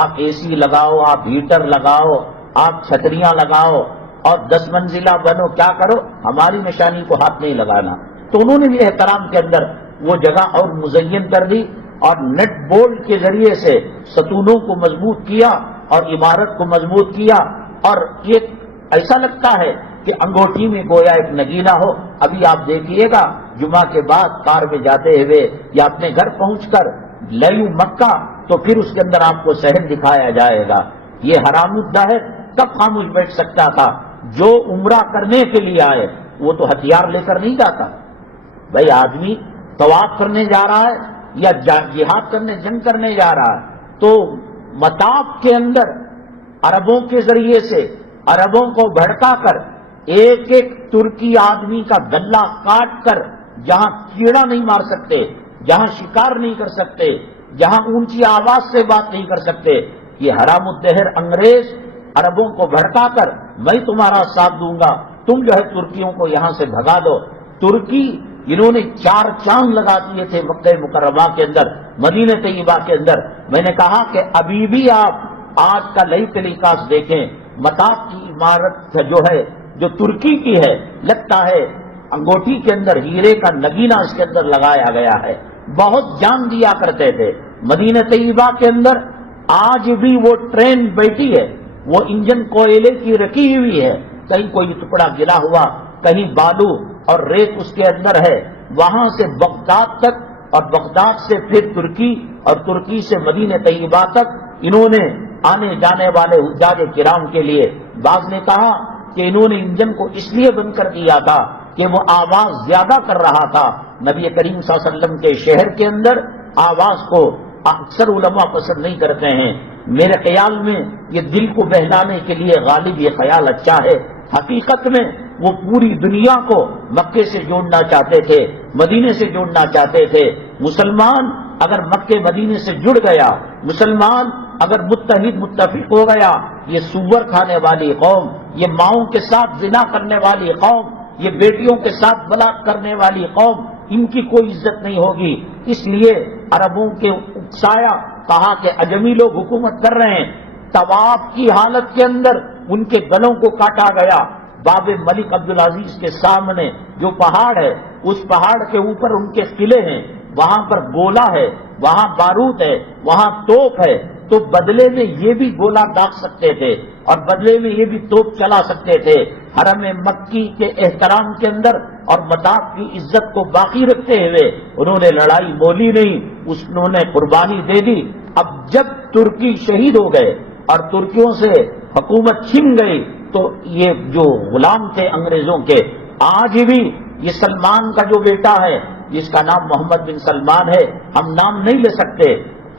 آپ اے سی لگاؤ، آپ ہیٹر لگاؤ، آپ چھتریاں لگاؤ، اور 10 منزلہ بنو، کیا کرو، ہماری نشانی کو ہاتھ نہیں لگانا. تو انہوں نے بھی احترام کے اندر وہ جگہ اور مزین کر دی، اور نٹ بولٹ کے ذریعے سے ستونوں کو مضبوط کیا اور عمارت کو مضبوط کیا. اور یہ ایسا لگتا ہے کہ انگوٹھی میں گویا ایک نگینہ ہو. ابھی آپ دیکھیے گا جمعہ کے بعد کار میں جاتے ہوئے یا اپنے گھر پہنچ کر لیو مکہ، تو پھر اس کے اندر آپ کو صحن دکھایا جائے گا. یہ حرام الدہر کب خاموش بیٹھ سکتا تھا؟ جو عمرہ کرنے کے لیے آئے وہ تو ہتھیار لے کر نہیں جاتا. بھائی آدمی طواف کرنے جا رہا ہے یا جہاد کرنے، جنگ کرنے جا رہا ہے، تو مطاف کے اندر عربوں کے ذریعے سے عربوں کو بھڑکا کر ایک ایک ترکی آدمی کا گلا کاٹ کر، جہاں کیڑا نہیں مار سکتے، جہاں شکار نہیں کر سکتے، جہاں اونچی آواز سے بات نہیں کر سکتے، یہ حرام الدہر انگریز عربوں کو بھڑکا کر میں تمہارا ساتھ دوں گا، تم جو ہے ترکیوں کو یہاں سے بھگا دو. ترکی انہوں نے 4 چاند لگا دیے تھے مکہ مکرمہ کے اندر، مدینہ طیبہ کے اندر. میں نے کہا کہ ابھی بھی آپ آج کا لئی تلیقاس دیکھیں، مطاف کی عمارت جو ہے، جو ترکی کی ہے، لگتا ہے انگوٹھی کے اندر ہیرے کا نگینہ اس کے اندر لگایا گیا ہے. بہت جان دیا کرتے تھے. مدینہ طیبہ کے اندر آج بھی وہ ٹرین بیٹھی ہے، وہ انجن کوئلے کی رکھی ہوئی ہے، کہیں کوئی ٹکڑا گرا ہوا، کہیں بالو اور ریت اس کے اندر ہے. وہاں سے بغداد تک، اور بغداد سے پھر ترکی، اور ترکی سے مدینہ طیبہ تک انہوں نے آنے جانے والے حجاج کرام کے لیے، بعض نے کہا کہ انہوں نے انجن کو اس لیے بند کر دیا تھا کہ وہ آواز زیادہ کر رہا تھا. نبی کریم صلی اللہ علیہ وسلم کے شہر کے اندر آواز کو اکثر علماء پسند نہیں کرتے ہیں. میرے خیال میں یہ دل کو بہلانے کے لیے غالب یہ خیال اچھا ہے، حقیقت میں وہ پوری دنیا کو مکے سے جوڑنا چاہتے تھے، مدینے سے جوڑنا چاہتے تھے۔ مسلمان اگر مکے مدینے سے جڑ گیا، مسلمان اگر متفق ہو گیا، یہ سور کھانے والی قوم، یہ ماؤں کے ساتھ زنا کرنے والی قوم، یہ بیٹیوں کے ساتھ بلاغ کرنے والی قوم، ان کی کوئی عزت نہیں ہوگی۔ اس لیے عربوں کے اکسایا، کہا کہ اجمی لوگ حکومت کر رہے ہیں۔ طواف کی حالت کے اندر ان کے گلوں کو کاٹا گیا۔ باب ملک عبدالعزیز کے سامنے جو پہاڑ ہے، اس پہاڑ کے اوپر ان کے قلعے ہیں، وہاں پر گولا ہے، وہاں بارود ہے، وہاں توپ ہے، تو بدلے میں یہ بھی گولا داغ سکتے تھے اور بدلے میں یہ بھی توپ چلا سکتے تھے۔ حرم مکی کے احترام کے اندر اور متاع کی عزت کو باقی رکھتے ہوئے انہوں نے لڑائی مولی نہیں، انہوں نے قربانی دے دی۔ اب جب ترکی شہید ہو گئے اور ترکیوں سے حکومت چھن گئی، تو یہ جو غلام تھے انگریزوں کے، آج بھی یہ سلمان کا جو بیٹا ہے جس کا نام محمد بن سلمان ہے، ہم نام نہیں لے سکتے،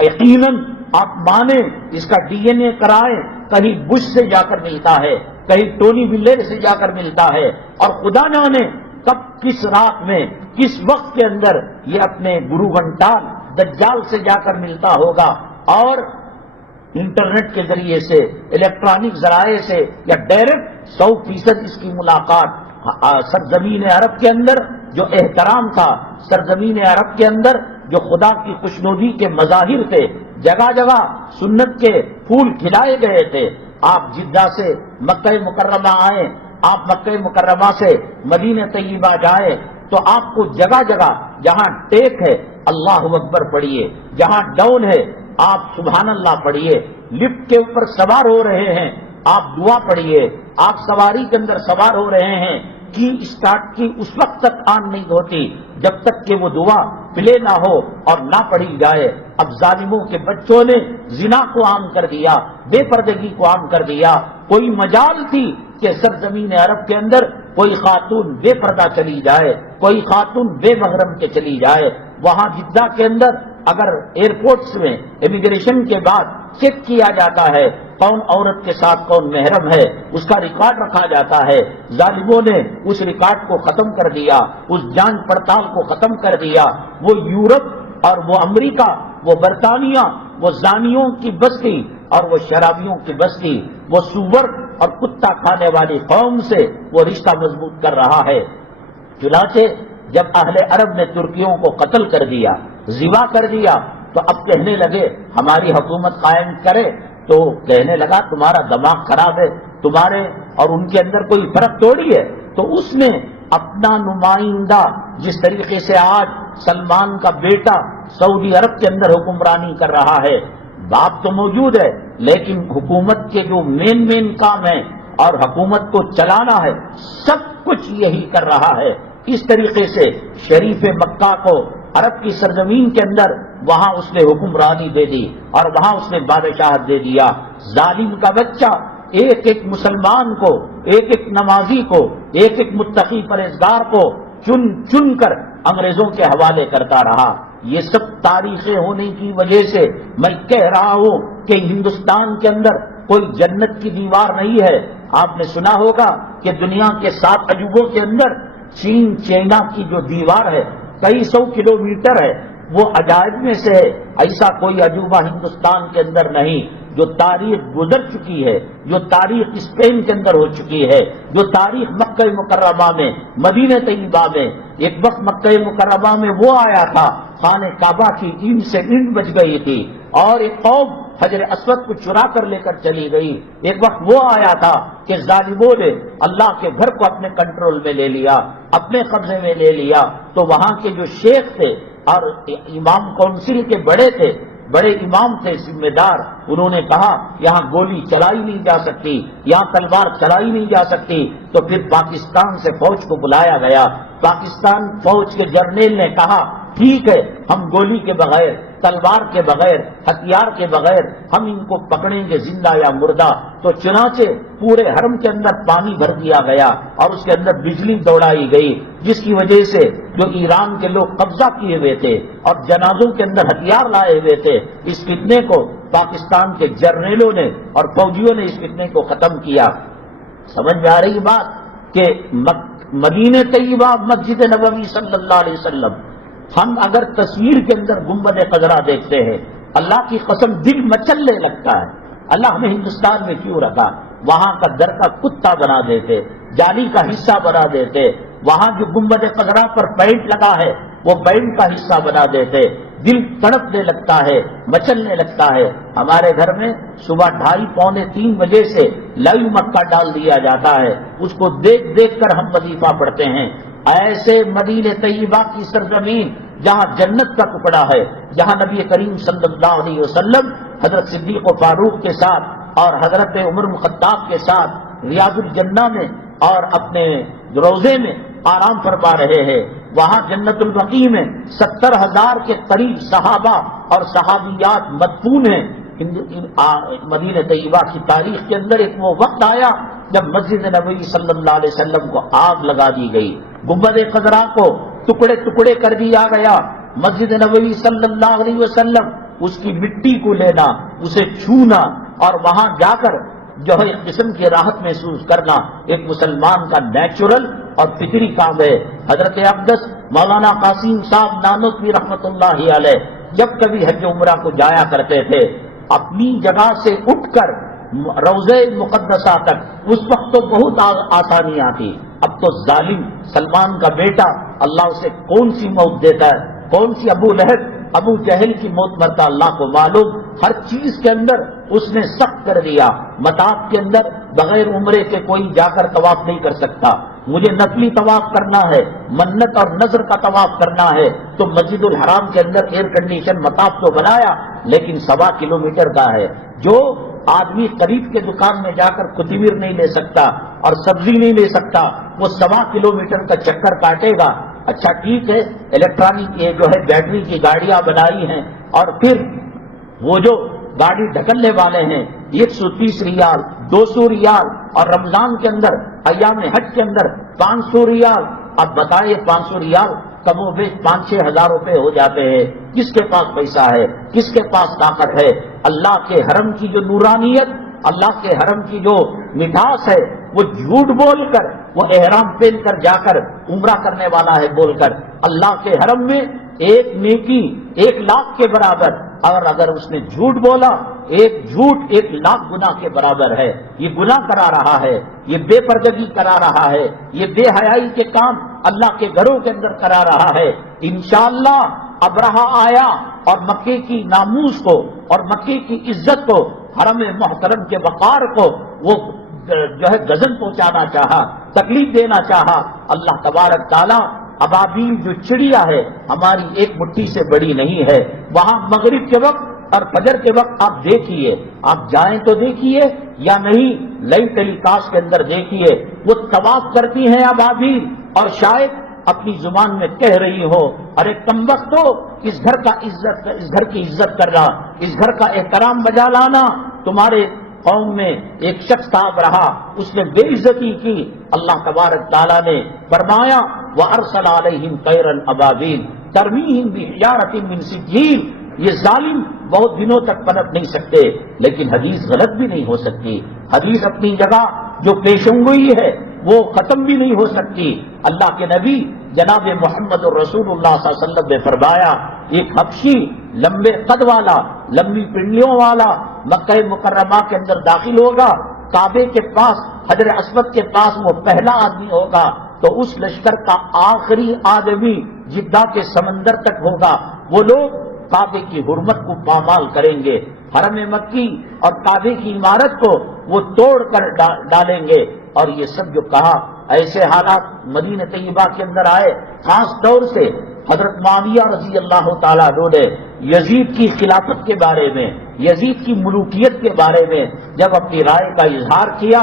یقیناً آپ مانیں، اس کا ڈی این اے کرائیں، کہیں بش سے جا کر ملتا ہے، کہیں ٹونی بلیر سے جا کر ملتا ہے، اور خدا جانے کب کس رات میں کس وقت کے اندر یہ اپنے گرو گھنٹال دجال سے جا کر ملتا ہوگا، اور انٹرنیٹ کے ذریعے سے، الیکٹرانک ذرائع سے یا ڈائریکٹ 100% اس کی ملاقات۔ سرزمین عرب کے اندر جو احترام تھا، سرزمین عرب کے اندر جو خدا کی خوشنودی کے مظاہر تھے، جگہ جگہ سنت کے پھول کھلائے گئے تھے۔ آپ جدہ سے مکہ مکرمہ آئیں، آپ مکہ مکرمہ سے مدینہ طیبہ جائیں، تو آپ کو جگہ جگہ جہاں ٹیک ہے اللہ اکبر پڑھیے، جہاں ڈاؤن ہے آپ سبحان اللہ پڑھیے، لفٹ کے اوپر سوار ہو رہے ہیں آپ دعا پڑھیے، آپ سواری کے اندر سوار ہو رہے ہیں، کی اسٹارٹ کی اس وقت تک آن نہیں ہوتی جب تک کہ وہ دعا پلے نہ ہو اور نہ پڑھی جائے۔ اب ظالموں کے بچوں نے زنا کو عام کر دیا، بے پردگی کو عام کر دیا۔ کوئی مجال تھی کہ سرزمین عرب کے اندر کوئی خاتون بے پردہ چلی جائے، کوئی خاتون بے محرم کے چلی جائے، وہاں جدہ کے اندر اگر ایئرپورٹس میں امیگریشن کے بعد چیک کیا جاتا ہے کون عورت کے ساتھ کون محرم ہے، اس کا ریکارڈ رکھا جاتا ہے۔ ظالموں نے اس ریکارڈ کو ختم کر دیا، اس جانچ پڑتال کو ختم کر دیا۔ وہ یورپ اور وہ امریکہ، وہ برطانیہ، وہ زانیوں کی بستی اور وہ شرابیوں کی بستی، وہ سور اور کتا کھانے والی قوم سے وہ رشتہ مضبوط کر رہا ہے۔ چنانچہ جب اہل عرب نے ترکیوں کو قتل کر دیا، ذبح کر دیا، تو اب کہنے لگے ہماری حکومت قائم کرے، تو کہنے لگا تمہارا دماغ خراب ہے، تمہارے اور ان کے اندر کوئی فرق تھوڑی ہے۔ تو اس نے اپنا نمائندہ، جس طریقے سے آج سلمان کا بیٹا سعودی عرب کے اندر حکمرانی کر رہا ہے، باپ تو موجود ہے لیکن حکومت کے جو مین کام ہے اور حکومت کو چلانا ہے، سب کچھ یہی کر رہا ہے۔ اس طریقے سے شریف مکہ کو عرب کی سرزمین کے اندر وہاں اس نے حکمرانی دے دی اور وہاں اس نے بادشاہت دے دیا۔ ظالم کا بچہ ایک ایک مسلمان کو، ایک ایک نمازی کو، ایک ایک متقی پرہیزگار کو چن چن کر انگریزوں کے حوالے کرتا رہا۔ یہ سب تاریخیں ہونے کی وجہ سے میں کہہ رہا ہوں کہ ہندوستان کے اندر کوئی جنت کی دیوار نہیں ہے۔ آپ نے سنا ہوگا کہ دنیا کے 7 عجوبوں کے اندر چین چائنا کی جو دیوار ہے کئی 100 کلومیٹر ہے، وہ عجائب میں سے ہے۔ ایسا کوئی عجوبہ ہندوستان کے اندر نہیں۔ جو تاریخ گزر چکی ہے، جو تاریخ اسپین کے اندر ہو چکی ہے، جو تاریخ مکہ مکرمہ میں، مدینہ طیبہ میں، ایک وقت مکہ مکرمہ میں وہ آیا تھا، خانہ کعبہ کی اینٹ سے اینٹ بج گئی تھی اور ایک قوم حجر اسود کو چرا کر لے کر چلی گئی۔ ایک وقت وہ آیا تھا کہ ظالموں نے اللہ کے گھر کو اپنے کنٹرول میں لے لیا، اپنے قبضے میں لے لیا۔ تو وہاں کے جو شیخ تھے اور امام کونسل کے بڑے امام تھے، ذمہ دار، انہوں نے کہا یہاں گولی چلائی نہیں جا سکتی، یہاں تلوار چلائی نہیں جا سکتی۔ تو پھر پاکستان سے فوج کو بلایا گیا۔ پاکستان فوج کے جرنیل نے کہا ٹھیک ہے، ہم گولی کے بغیر، تلوار کے بغیر، ہتھیار کے بغیر ہم ان کو پکڑیں گے زندہ یا مردہ۔ تو چنانچہ پورے حرم کے اندر پانی بھر دیا گیا اور اس کے اندر بجلی دوڑائی گئی، جس کی وجہ سے جو ایران کے لوگ قبضہ کیے ہوئے تھے اور جنازوں کے اندر ہتھیار لائے ہوئے تھے، اس فتنے کو پاکستان کے جرنیلوں نے اور فوجیوں نے اس فتنے کو ختم کیا۔ سمجھ میں آ رہی بات کہ مدینہ طیبہ مسجد نبوی صلی اللہ علیہ وسلم، ہم اگر تصویر کے اندر گنبد خضرا دیکھتے ہیں، اللہ کی قسم دل مچلنے لگتا ہے۔ اللہ ہمیں ہندوستان میں کیوں رکھا؟ وہاں کا در کا کتا بنا دیتے، جالی کا حصہ بنا دیتے، وہاں جو گنبد خضرا پر پینٹ لگا ہے وہ پینٹ کا حصہ بنا دیتے، دل تڑپنے لگتا ہے، مچلنے لگتا ہے۔ ہمارے گھر میں صبح 2:30 پونے 3 بجے سے لائیو مکہ ڈال دیا جاتا ہے، اس کو دیکھ دیکھ کر ہم وظیفہ پڑھتے ہیں۔ ایسے مدینہ طیبہ کی سرزمین جہاں جنت کا ٹکڑا ہے، جہاں نبی کریم صلی اللہ علیہ وسلم حضرت صدیق و فاروق کے ساتھ اور حضرت عمر بن خطاب کے ساتھ ریاض الجنہ میں اور اپنے روضے میں آرام فرما رہے ہیں، وہاں جنت البقیع میں 70,000 کے قریب صحابہ اور صحابیات مدفون ہیں۔ مدینہ طیبہ کی تاریخ کے اندر ایک وہ وقت آیا جب مسجد نبوی صلی اللہ علیہ وسلم کو آگ لگا دی گئی، گنبد خضرا کو ٹکڑے ٹکڑے کر دیا گیا۔ مسجد نبوی صلی اللہ علیہ وسلم اس کی مٹی کو لینا، اسے چھونا اور وہاں جا کر جو ہے ایک قسم کی راحت محسوس کرنا ایک مسلمان کا نیچرل اور فطری کام ہے۔ حضرت اقدس مولانا قاسم صاحب نانوتوی رحمۃ اللہ علیہ جب کبھی حج عمرہ کو جایا کرتے تھے، اپنی جگہ سے اٹھ کر روضہ مقدسہ تک اس وقت تو بہت آسانیاں تھی، اب تو ظالم سلمان کا بیٹا اللہ اسے کون سی موت دیتا ہے، کون سی ابو لہب ابو جہل کی موت مرتا اللہ کو معلوم۔ ہر چیز کے اندر اس نے سخت کر دیا، مطاف کے اندر بغیر عمرے کے کوئی جا کر طواف نہیں کر سکتا۔ مجھے نفلی طواف کرنا ہے، منت اور نظر کا طواف کرنا ہے تو مسجد الحرام کے اندر ایئر کنڈیشن مطاف تو بنایا لیکن 1.25 کلومیٹر کا ہے، جو آدمی قریب کے دکان میں جا کر کوتمیر نہیں لے سکتا اور سبزی نہیں لے سکتا، وہ 1.25 کلومیٹر کا چکر کاٹے گا۔ اچھا ٹھیک ہے، الیکٹرانک یہ جو ہے بیٹری کی گاڑیاں بنائی ہیں اور پھر وہ جو گاڑی ڈھکلنے والے ہیں 130 ریال 200 ریال اور رمضان کے اندر ایام حج کے اندر 500 ریال۔ اب بتائیے 500 ریال کم و بیش 5-6 ہزار روپے ہو جاتے ہیں۔ کس کے پاس پیسہ ہے، کس کے پاس طاقت ہے؟ اللہ کے حرم کی جو نورانیت، اللہ کے حرم کی جو مٹھاس ہے، وہ جھوٹ بول کر، وہ احرام پہن کر جا کر عمرہ کرنے والا ہے بول کر اللہ کے حرم میں ایک نیکی 1 لاکھ کے برابر، اور اگر اس نے جھوٹ بولا ایک جھوٹ 1 لاکھ گناہ کے برابر ہے۔ یہ گناہ کرا رہا ہے، یہ بے پردگی کرا رہا ہے، یہ بے حیائی کے کام اللہ کے گھروں کے اندر کرا رہا ہے۔ انشاءاللہ ابرہہ آیا اور مکے کی ناموس کو اور مکے کی عزت کو، حرم محترم کے وقار کو وہ جو ہے غضب پہنچانا چاہا، تکلیف دینا چاہا۔ اللہ تبارک تعالیٰ ابابیل جو چڑیا ہے ہماری ایک مٹھی سے بڑی نہیں ہے، وہاں مغرب کے وقت اور فجر کے وقت آپ دیکھیے، آپ جائیں تو دیکھیے یا نہیں، نئی ٹیلی کاسٹ کے اندر دیکھیے، وہ طواف کرتی ہیں ابابیل اور شاید اپنی زبان میں کہہ رہی ہو، ارے کمبختو، اس گھر کی عزت کرنا، اس گھر کا احترام بجا لانا۔ تمہارے قوم میں ایک شخص صاحب رہا، اس نے بے عزتی کی، اللہ تبارک تعالیٰ نے فرمایا وَأَرْسَلَ عَلَيْهِمْ طَيْرًا أَبَابِيلَ تَرْمِيهِمْ بِحِجَارَةٍ مِّن سِجِّيلٍ۔ یہ ظالم بہت دنوں تک پنپ نہیں سکتے، لیکن حدیث غلط بھی نہیں ہو سکتی، حدیث اپنی جگہ جو پیشن گوئی ہے وہ ختم بھی نہیں ہو سکتی۔ اللہ کے نبی جناب محمد رسول اللہ صلی اللہ علیہ وسلم نے فرمایا ایک حبشی لمبے قد والا، لمبی پنڈلیوں والا مکہ مکرمہ کے اندر داخل ہوگا، کعبے کے پاس حجر اسود کے پاس وہ پہلا آدمی ہوگا، تو اس لشکر کا آخری آدمی جدہ کے سمندر تک ہوگا۔ وہ لوگ کعبے کی حرمت کو پامال کریں گے، حرم مکی اور کعبے کی عمارت کو وہ توڑ کر ڈالیں گے۔ اور یہ سب جو کہا، ایسے حالات مدینہ طیبہ کے اندر آئے، خاص طور سے حضرت معاویہ رضی اللہ تعالیٰ عنہ نے یزید کی خلافت کے بارے میں، یزید کی ملوکیت کے بارے میں جب اپنی رائے کا اظہار کیا،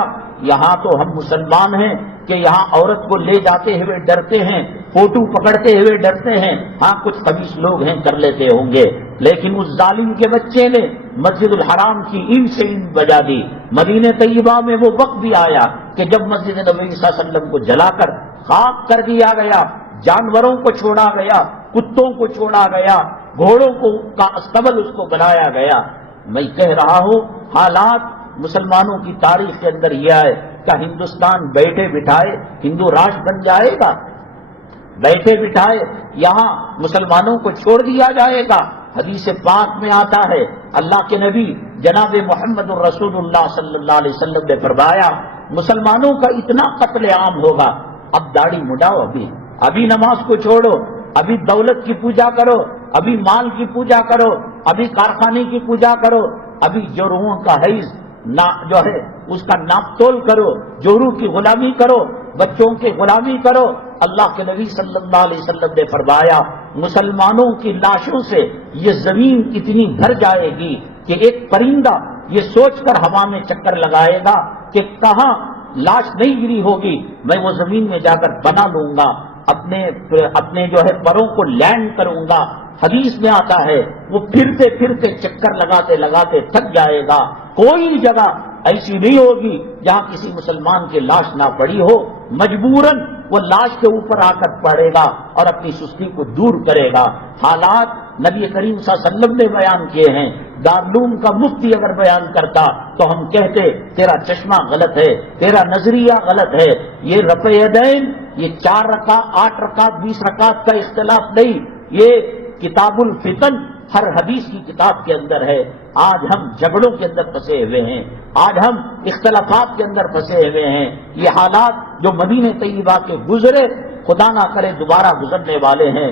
یہاں تو ہم مسلمان ہیں کہ یہاں عورت کو لے جاتے ہوئے ڈرتے ہیں، فوٹو پکڑتے ہوئے ڈرتے ہیں، ہاں کچھ خبیث لوگ ہیں کر لیتے ہوں گے، لیکن اس ظالم کے بچے نے مسجد الحرام کی اینٹ سے اینٹ بجا دی۔ مدینہ طیبہ میں وہ وقت بھی آیا کہ جب مسجد نبوی صلی اللہ علیہ وسلم کو جلا کر خاک کر دیا گیا، جانوروں کو چھوڑا گیا، کتوں کو چھوڑا گیا، گھوڑوں کو کا استبل اس کو بنایا گیا۔ میں کہہ رہا ہوں حالات مسلمانوں کی تاریخ کے اندر یہ آئے، کیا ہندوستان بیٹھے بٹھائے ہندو راشٹر بن جائے گا؟ بیٹھے بٹھائے یہاں مسلمانوں کو چھوڑ دیا جائے گا؟ حدیث پاک میں آتا ہے، اللہ کے نبی جناب محمد الرسول اللہ صلی اللہ علیہ وسلم نے فرمایا مسلمانوں کا اتنا قتل عام ہوگا، اب داڑھی مڈاؤ، ابھی نماز کو چھوڑو، ابھی دولت کی پوجا کرو، ابھی مال کی پوجا کرو، ابھی کارخانے کی پوجا کرو، ابھی جوروؤں کا حیض جو ہے اس کا ناپ تول کرو، جورو کی غلامی کرو، بچوں کی غلامی کرو۔ اللہ کے نبی صلی اللہ علیہ وسلم نے فرمایا مسلمانوں کی لاشوں سے یہ زمین اتنی بھر جائے گی کہ ایک پرندہ یہ سوچ کر ہوا میں چکر لگائے گا کہ کہاں لاش نہیں گری ہوگی، میں وہ زمین میں جا کر بنا لوں گا، اپنے جو ہے پروں کو لینڈ کروں گا۔ حدیث میں آتا ہے وہ پھرتے پھرتے چکر لگاتے لگاتے تھک جائے گا، کوئی جگہ ایسی نہیں ہوگی جہاں کسی مسلمان کی لاش نہ پڑی ہو، مجبوراً وہ لاش کے اوپر آ کر پڑے گا اور اپنی سستی کو دور کرے گا۔ حالات نبی کریم صلی اللہ علیہ وسلم نے بیان کیے ہیں، دارالعلوم کا مفتی اگر بیان کرتا تو ہم کہتے تیرا چشمہ غلط ہے، تیرا نظریہ غلط ہے۔ یہ رفع یدین، یہ 4 رکعت 8 رکعت 20 رکعت کا اختلاف نہیں، یہ کتاب الفتن ہر حدیث کی کتاب کے اندر ہے۔ آج ہم جھگڑوں کے اندر پھنسے ہوئے ہیں، آج ہم اختلافات کے اندر پھنسے ہوئے ہیں۔ یہ حالات جو مدینہ طیبہ کے گزرے خدا نہ کرے دوبارہ گزرنے والے ہیں۔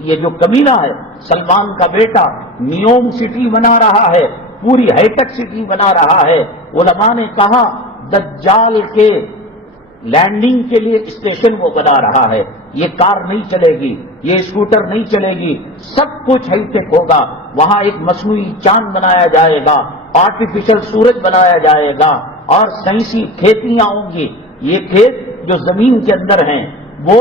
یہ جو کمینہ ہے سلمان کا بیٹا نیوم سٹی بنا رہا ہے، پوری ہائی ٹیک سٹی بنا رہا ہے۔ علماء نے کہا دجال کے لینڈنگ کے لیے اسٹیشن وہ بنا رہا ہے، یہ کار نہیں چلے گی، یہ اسکوٹر نہیں چلے گی، سب کچھ ہائی ٹیک ہوگا، وہاں ایک مصنوعی چاند بنایا جائے گا، آرٹیفیشل سورج بنایا جائے گا اور سائنسی کھیتیاں ہوں گی۔ یہ کھیت جو زمین کے اندر ہیں وہ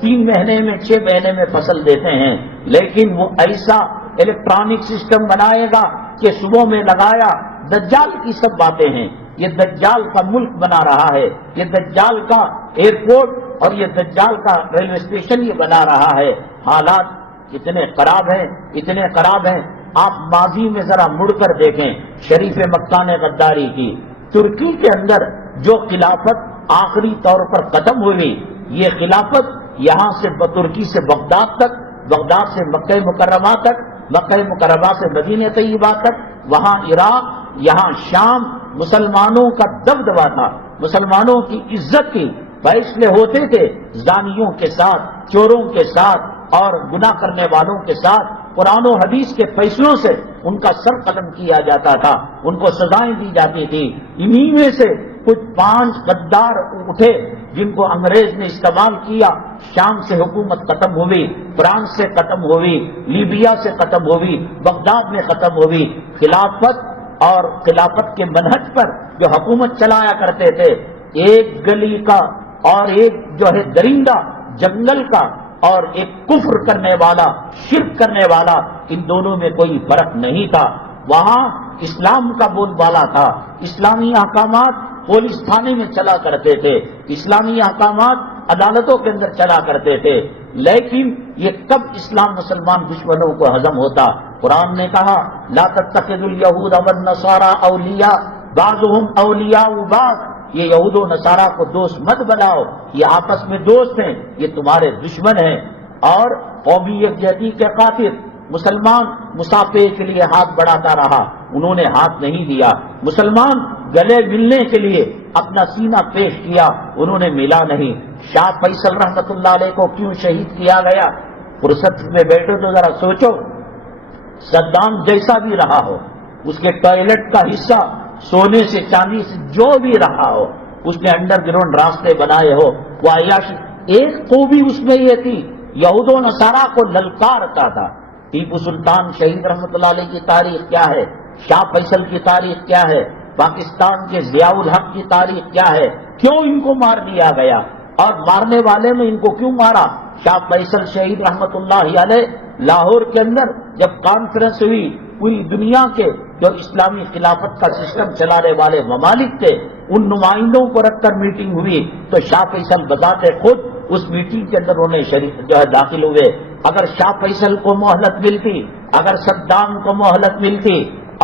3 مہینے میں 6 مہینے میں فصل دیتے ہیں، لیکن وہ ایسا الیکٹرانک سسٹم بنائے گا کہ صبح میں لگایا۔ دجال کی سب باتیں ہیں، یہ دجال کا ملک بنا رہا ہے، یہ دجال کا ایئرپورٹ اور یہ دجال کا ریلوے اسٹیشن یہ بنا رہا ہے۔ حالات اتنے خراب ہیں، اتنے خراب ہیں۔ آپ ماضی میں ذرا مڑ کر دیکھیں، شریف مکہ نے غداری کی، ترکی کے اندر جو خلافت آخری طور پر ختم ہوئی، یہ خلافت یہاں سے ترکی سے بغداد تک، بغداد سے مکہ مکرمہ تک، مکہ مکرمہ سے مدینہ طیبہ تک، وہاں عراق، یہاں شام، مسلمانوں کا دبدبا تھا، مسلمانوں کی عزت کی، فیصلے ہوتے تھے زانیوں کے ساتھ، چوروں کے ساتھ اور گناہ کرنے والوں کے ساتھ، قرآن و حدیث کے فیصلوں سے ان کا سر قلم کیا جاتا تھا، ان کو سزائیں دی جاتی تھی۔ انہی میں سے کچھ 5 غدار اٹھے جن کو انگریز نے استعمال کیا، شام سے حکومت ختم ہوئی، فرانس سے ختم ہوئی، لیبیا سے ختم ہوئی، بغداد میں ختم ہوئی۔ خلافت اور خلافت کے منہج پر جو حکومت چلایا کرتے تھے، ایک گلی کا اور ایک جو ہے درندہ جنگل کا اور ایک کفر کرنے والا، شرک کرنے والا، ان دونوں میں کوئی فرق نہیں تھا۔ وہاں اسلام کا بول بالا تھا، اسلامی احکامات پولیس تھانے میں چلا کرتے تھے، اسلامی احکامات عدالتوں کے اندر چلا کرتے تھے، لیکن یہ کب اسلام مسلمان دشمنوں کو ہضم ہوتا؟ قرآن نے کہا لا تتخذوا اليهود والنصارى اولیاء بعضهم اولیاء بعض، یہ یہود و نصارہ کو دوست مت بناؤ، یہ آپس میں دوست ہیں، یہ تمہارے دشمن ہیں۔ اور قومی یکجہتی کے خاطر مسلمان مسافے کے لیے ہاتھ بڑھاتا رہا، انہوں نے ہاتھ نہیں دیا۔ مسلمان گلے ملنے کے لیے اپنا سینہ پیش کیا، انہوں نے ملا نہیں۔ شاہ فیصل رحمت اللہ علیہ کو کیوں شہید کیا گیا؟ فرصت میں بیٹھو تو ذرا سوچو، صدام جیسا بھی رہا ہو، اس کے ٹوائلٹ کا حصہ سونے سے چاندی سے جو بھی رہا ہو، اس نے انڈر گراؤنڈ راستے بنائے ہو، وہ عیاشی، ایک خوبی اس میں یہ تھی یہود و نصارہ کو للکارتا تھا۔ ٹیپو سلطان شہید رحمت اللہ علیہ کی تاریخ کیا ہے؟ شاہ فیصل کی تاریخ کیا ہے؟ پاکستان کے ضیاء الحق کی تاریخ کیا ہے؟ کیوں ان کو مار دیا گیا اور مارنے والے نے ان کو کیوں مارا؟ شاہ فیصل شہید رحمت اللہ علیہ لاہور کے اندر جب کانفرنس ہوئی، پوری دنیا کے جو اسلامی خلافت کا سسٹم چلانے والے ممالک تھے ان نمائندوں کو رکھ کر میٹنگ ہوئی، تو شاہ فیصل بذات خود اس میٹنگ کے اندر انہیں جو ہے داخل ہوئے۔ اگر شاہ فیصل کو مہلت ملتی، اگر صدام کو مہلت ملتی،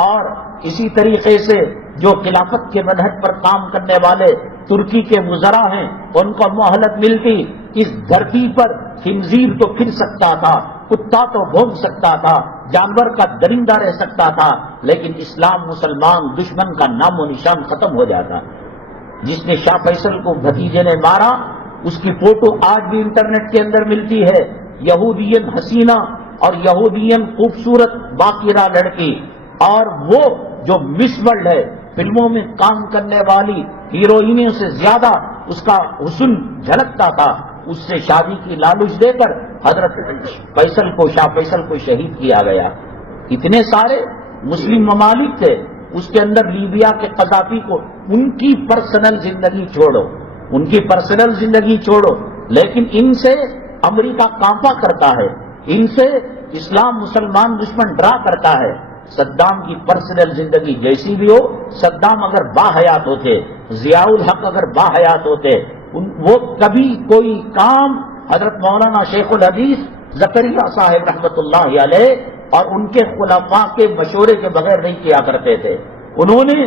اور اسی طریقے سے جو خلافت کے منہج پر کام کرنے والے ترکی کے وزراء ہیں ان کو مہلت ملتی، اس دھرتی پر خنزیر تو پھر سکتا تھا، کتا تو بھونک سکتا تھا، جانور کا درندہ رہ سکتا تھا، لیکن اسلام مسلمان دشمن کا نام و نشان ختم ہو جاتا۔ جس نے شاہ فیصل کو بھتیجے نے مارا، اس کی فوٹو آج بھی انٹرنیٹ کے اندر ملتی ہے، یہودین حسینہ اور یہودین خوبصورت باقیرہ لڑکی، اور وہ جو مس ورلڈ ہے، فلموں میں کام کرنے والی ہیروئنوں سے زیادہ اس کا حسن جھلکتا تھا، اس سے شادی کی لالچ دے کر حضرت فیصل کو، شاہ فیصل کو شہید کیا گیا۔ اتنے سارے مسلم ممالک تھے، اس کے اندر لیبیا کے قذافی کو، ان کی پرسنل زندگی چھوڑو، ان کی پرسنل زندگی چھوڑو، لیکن ان سے امریکہ کانپا کرتا ہے، ان سے اسلام مسلمان دشمن ڈرا کرتا ہے۔ صدام کی پرسنل زندگی جیسی بھی ہو، صدام اگر باحیات ہوتے، ضیاء الحق اگر باحیات ہوتے، وہ کبھی کوئی کام حضرت مولانا شیخ الحدیث زکریا صاحب رحمۃ اللہ علیہ اور ان کے خلفاء کے مشورے کے بغیر نہیں کیا کرتے تھے۔ انہوں نے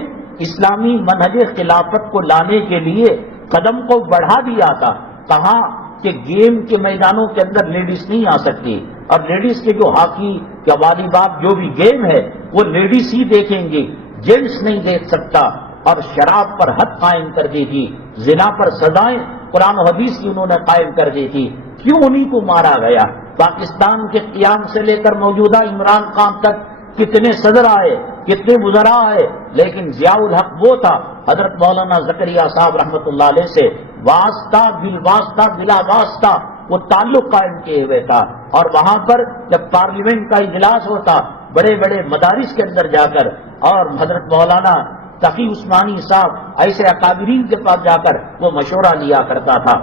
اسلامی منہج خلافت کو لانے کے لیے قدم کو بڑھا دیا تھا، کہا کہ گیم کے میدانوں کے اندر لیڈیز نہیں آ سکتی، اور لیڈیز کے جو ہاکی یا والی بال جو بھی گیم ہے وہ لیڈیز ہی دیکھیں گی، جینٹس نہیں دیکھ سکتا، اور شراب پر حد قائم کر دی تھی، زنا پر سزائیں قرآن و حدیث کی انہوں نے قائم کر دی تھی۔ کیوں انہیں کو مارا گیا؟ پاکستان کے قیام سے لے کر موجودہ عمران خان تک کتنے صدر آئے، کتنے وزراء آئے، لیکن ضیاء الحق وہ تھا حضرت مولانا زکریا صاحب رحمۃ اللہ علیہ سے واسطہ بالواسطہ بلا واسطہ وہ تعلق قائم کیے ہوئے تھا، اور وہاں پر جب پارلیمنٹ کا اجلاس ہوتا، بڑے بڑے مدارس کے اندر جا کر، اور حضرت مولانا تقی عثمانی صاحب ایسے اکابرین کے پاس جا کر وہ مشورہ لیا کرتا تھا۔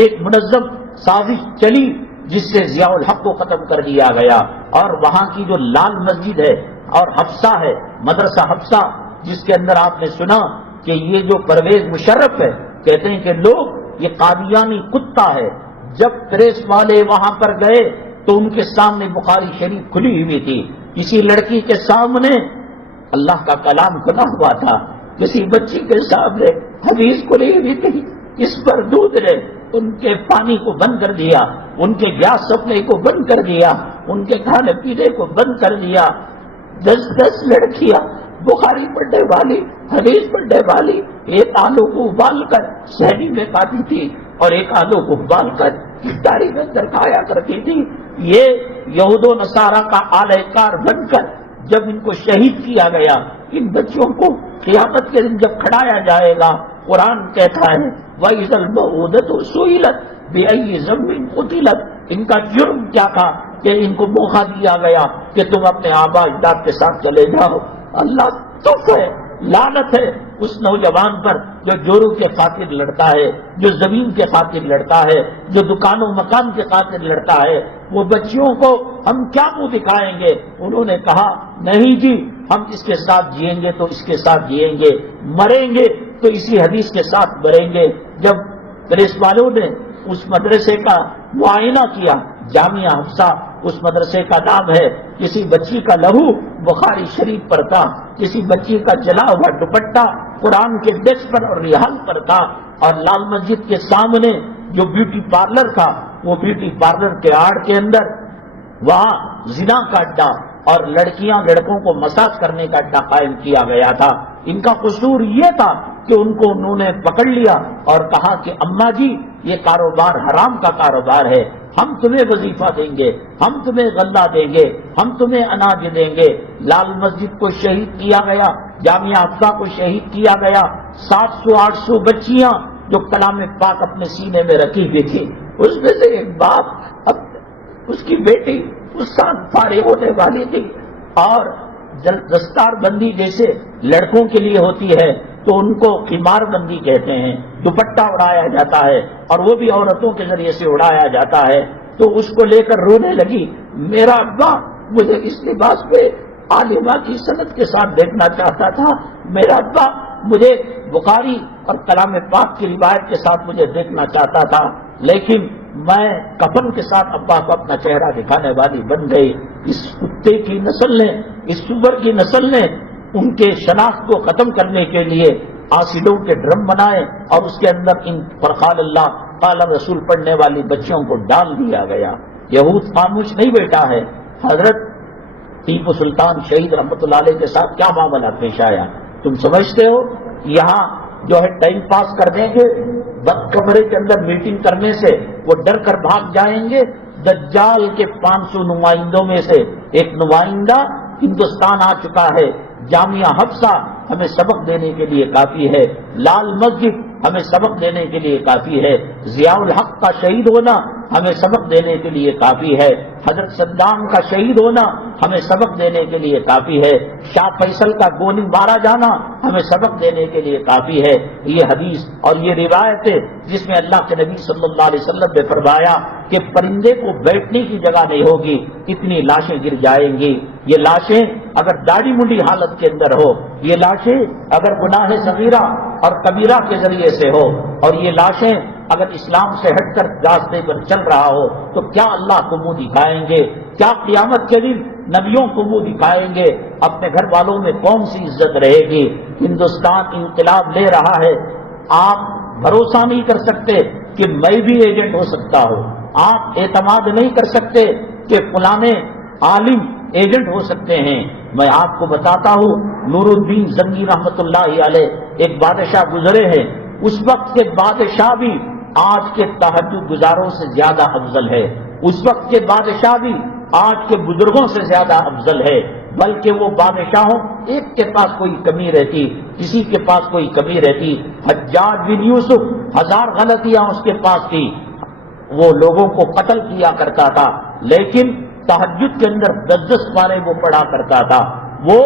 ایک منظم سازش چلی جس سے ضیاء الحق کو ختم کر دیا گیا، اور وہاں کی جو لال مسجد ہے اور حفصہ ہے، مدرسہ حفصہ، جس کے اندر آپ نے سنا کہ یہ جو پرویز مشرف ہے، کہتے ہیں کہ لوگ یہ قادیانی کتا ہے، جب پریس والے وہاں پر گئے تو ان کے سامنے بخاری شریف کھلی ہوئی تھی، کسی لڑکی کے سامنے اللہ کا کلام کھلا ہوا تھا، کسی بچی کے سامنے حدیث کھلی ہوئی تھی، اس پر دودھ نے ان کے پانی کو بند کر دیا، ان کے گیس سپلائی کو بند کر دیا، ان کے کھانے پینے کو بند کر دیا۔ 10 لڑکیاں بخاری پڑھنے والی، حدیث پڑھنے والی، ایک آلو کو ابال کر صحنی میں کھاتی تھی اور ایک آلو کو ابال کر افطاری میں اندر کھایا کرتی تھی۔ یہ یہود و نصارہ کا آلہ کار بن کر جب ان کو شہید کیا گیا، ان بچوں کو قیامت کے دن جب کھڑایا جائے گا، قرآن کہتا ہے وَإِذَا الْمَوْءُودَةُ سُئِلَتْ بِأَيِّ ذَنبٍ قُتِلَتْ، ان کا جرم کیا تھا کہ ان کو موقع دیا گیا کہ تم اپنے آبا اجداد کے ساتھ چلے جاؤ۔ اللہ تف ہے، لعنت ہے اس نوجوان پر جو جورو کے خاطر لڑتا ہے، جو زمین کے خاطر لڑتا ہے، جو دکان و مکان کے خاطر لڑتا ہے۔ وہ بچیوں کو ہم کیا منہ دکھائیں گے؟ انہوں نے کہا نہیں جی، ہم اس کے ساتھ جئیں گے تو اس کے ساتھ جئیں گے، مریں گے تو اسی حدیث کے ساتھ مریں گے۔ جب پولیس والوں نے اس مدرسے کا معائنہ کیا، جامعہ حفصہ اس مدرسے کا نام ہے، کسی بچی کا لہو بخاری شریف پر تھا، کسی بچی کا جلا ہوا دوپٹہ قرآن کے ڈیسک پر اور ریحان پر تھا، اور لال مسجد کے سامنے جو بیوٹی پارلر تھا، وہ بیوٹی پارلر کے آڑ کے اندر وہاں زنا کا اڈا اور لڑکیاں لڑکوں کو مساج کرنے کا اڈا قائم کیا گیا تھا۔ ان کا قصور یہ تھا کہ ان کو انہوں نے پکڑ لیا اور کہا کہ اماں جی یہ کاروبار حرام کا کاروبار ہے، ہم تمہیں وظیفہ دیں گے، ہم تمہیں غلہ دیں گے، ہم تمہیں اناج دیں گے۔ لال مسجد کو شہید کیا گیا، جامعہ حفصہ کو شہید کیا گیا۔ 700-800 بچیاں جو کلام پاک اپنے سینے میں رکھی ہوئی تھی، اس میں سے ایک باپ اب اس کی بیٹی اس سال فارغ ہونے والی تھی، اور دستار بندی جیسے لڑکوں کے لیے ہوتی ہے تو ان کو خمار بندی کہتے ہیں، دوپٹہ اڑایا جاتا ہے اور وہ بھی عورتوں کے ذریعے سے اڑایا جاتا ہے، تو اس کو لے کر رونے لگی، میرا ابا مجھے اس لباس پہ عالمہ کی سند کے ساتھ دیکھنا چاہتا تھا، میرا ابا مجھے بخاری اور کلام پاک کی روایت کے ساتھ مجھے دیکھنا چاہتا تھا، لیکن میں کفن کے ساتھ ابا کو اپنا چہرہ دکھانے والی بن گئی۔ اس کتے کی نسل نے، اس سور کی نسل نے ان کے شناخت کو ختم کرنے کے لیے آسیڈوں کے ڈرم بنائے اور اس کے اندر ان پر قال اللہ قال رسول پڑھنے والی بچیوں کو ڈال دیا گیا۔ یہود خاموش نہیں بیٹھا ہے۔ حضرت ٹیپو سلطان شہید رحمۃ اللہ علیہ کے ساتھ کیا معاملہ پیش آیا تم سمجھتے ہو؟ یہاں جو ہے ٹائم پاس کر دیں گے، بند کمرے کے اندر میٹنگ کرنے سے وہ ڈر کر بھاگ جائیں گے۔ دجال کے 500 نمائندوں میں سے ایک نمائندہ ہندوستان آ چکا ہے۔ جامعہ حفصہ ہمیں سبق دینے کے لیے کافی ہے، لال مسجد ہمیں سبق دینے کے لیے کافی ہے، ضیاء الحق کا شہید ہونا ہمیں سبق دینے کے لیے کافی ہے، حضرت صدام کا شہید ہونا ہمیں سبق دینے کے لیے کافی ہے، شاہ فیصل کا گولی مارا جانا ہمیں سبق دینے کے لیے کافی ہے۔ یہ حدیث اور یہ روایت ہے جس میں اللہ کے نبی صلی اللہ علیہ وسلم نے فرمایا کہ پرندے کو بیٹھنے کی جگہ نہیں ہوگی، اتنی لاشیں گر جائیں گی۔ یہ لاشیں اگر داڑھی منڈی حالت کے اندر ہو، یہ لاشیں اگر گناہ صغیرہ اور کبیرہ کے ذریعے سے ہو، اور یہ لاشیں اگر اسلام سے ہٹ کر راستے پر چل رہا ہو، تو کیا اللہ کو منہ دکھائیں گے؟ کیا قیامت کے دن نبیوں کو منہ دکھائیں گے؟ اپنے گھر والوں میں کون سی عزت رہے گی؟ ہندوستان انقلاب لے رہا ہے۔ آپ بھروسہ نہیں کر سکتے کہ میں بھی ایجنٹ ہو سکتا ہوں، آپ اعتماد نہیں کر سکتے کہ فلانے عالم ایجنٹ ہو سکتے ہیں۔ میں آپ کو بتاتا ہوں، نور الدین زنگی رحمت اللہ علیہ ایک بادشاہ گزرے ہیں، اس وقت کے بادشاہ بھی آج کے تہجد گزاروں سے زیادہ افضل ہے، اس وقت کے بادشاہ بھی آج کے بزرگوں سے زیادہ افضل ہے، بلکہ وہ بادشاہوں ایک کے پاس کوئی کمی رہتی، کسی کے پاس کوئی کمی رہتی۔ حجاج بن یوسف 1000 غلطیاں اس کے پاس تھی، وہ لوگوں کو قتل کیا کرتا تھا، لیکن تہجد کے اندر 10 پارے وہ پڑھا کرتا تھا۔ وہ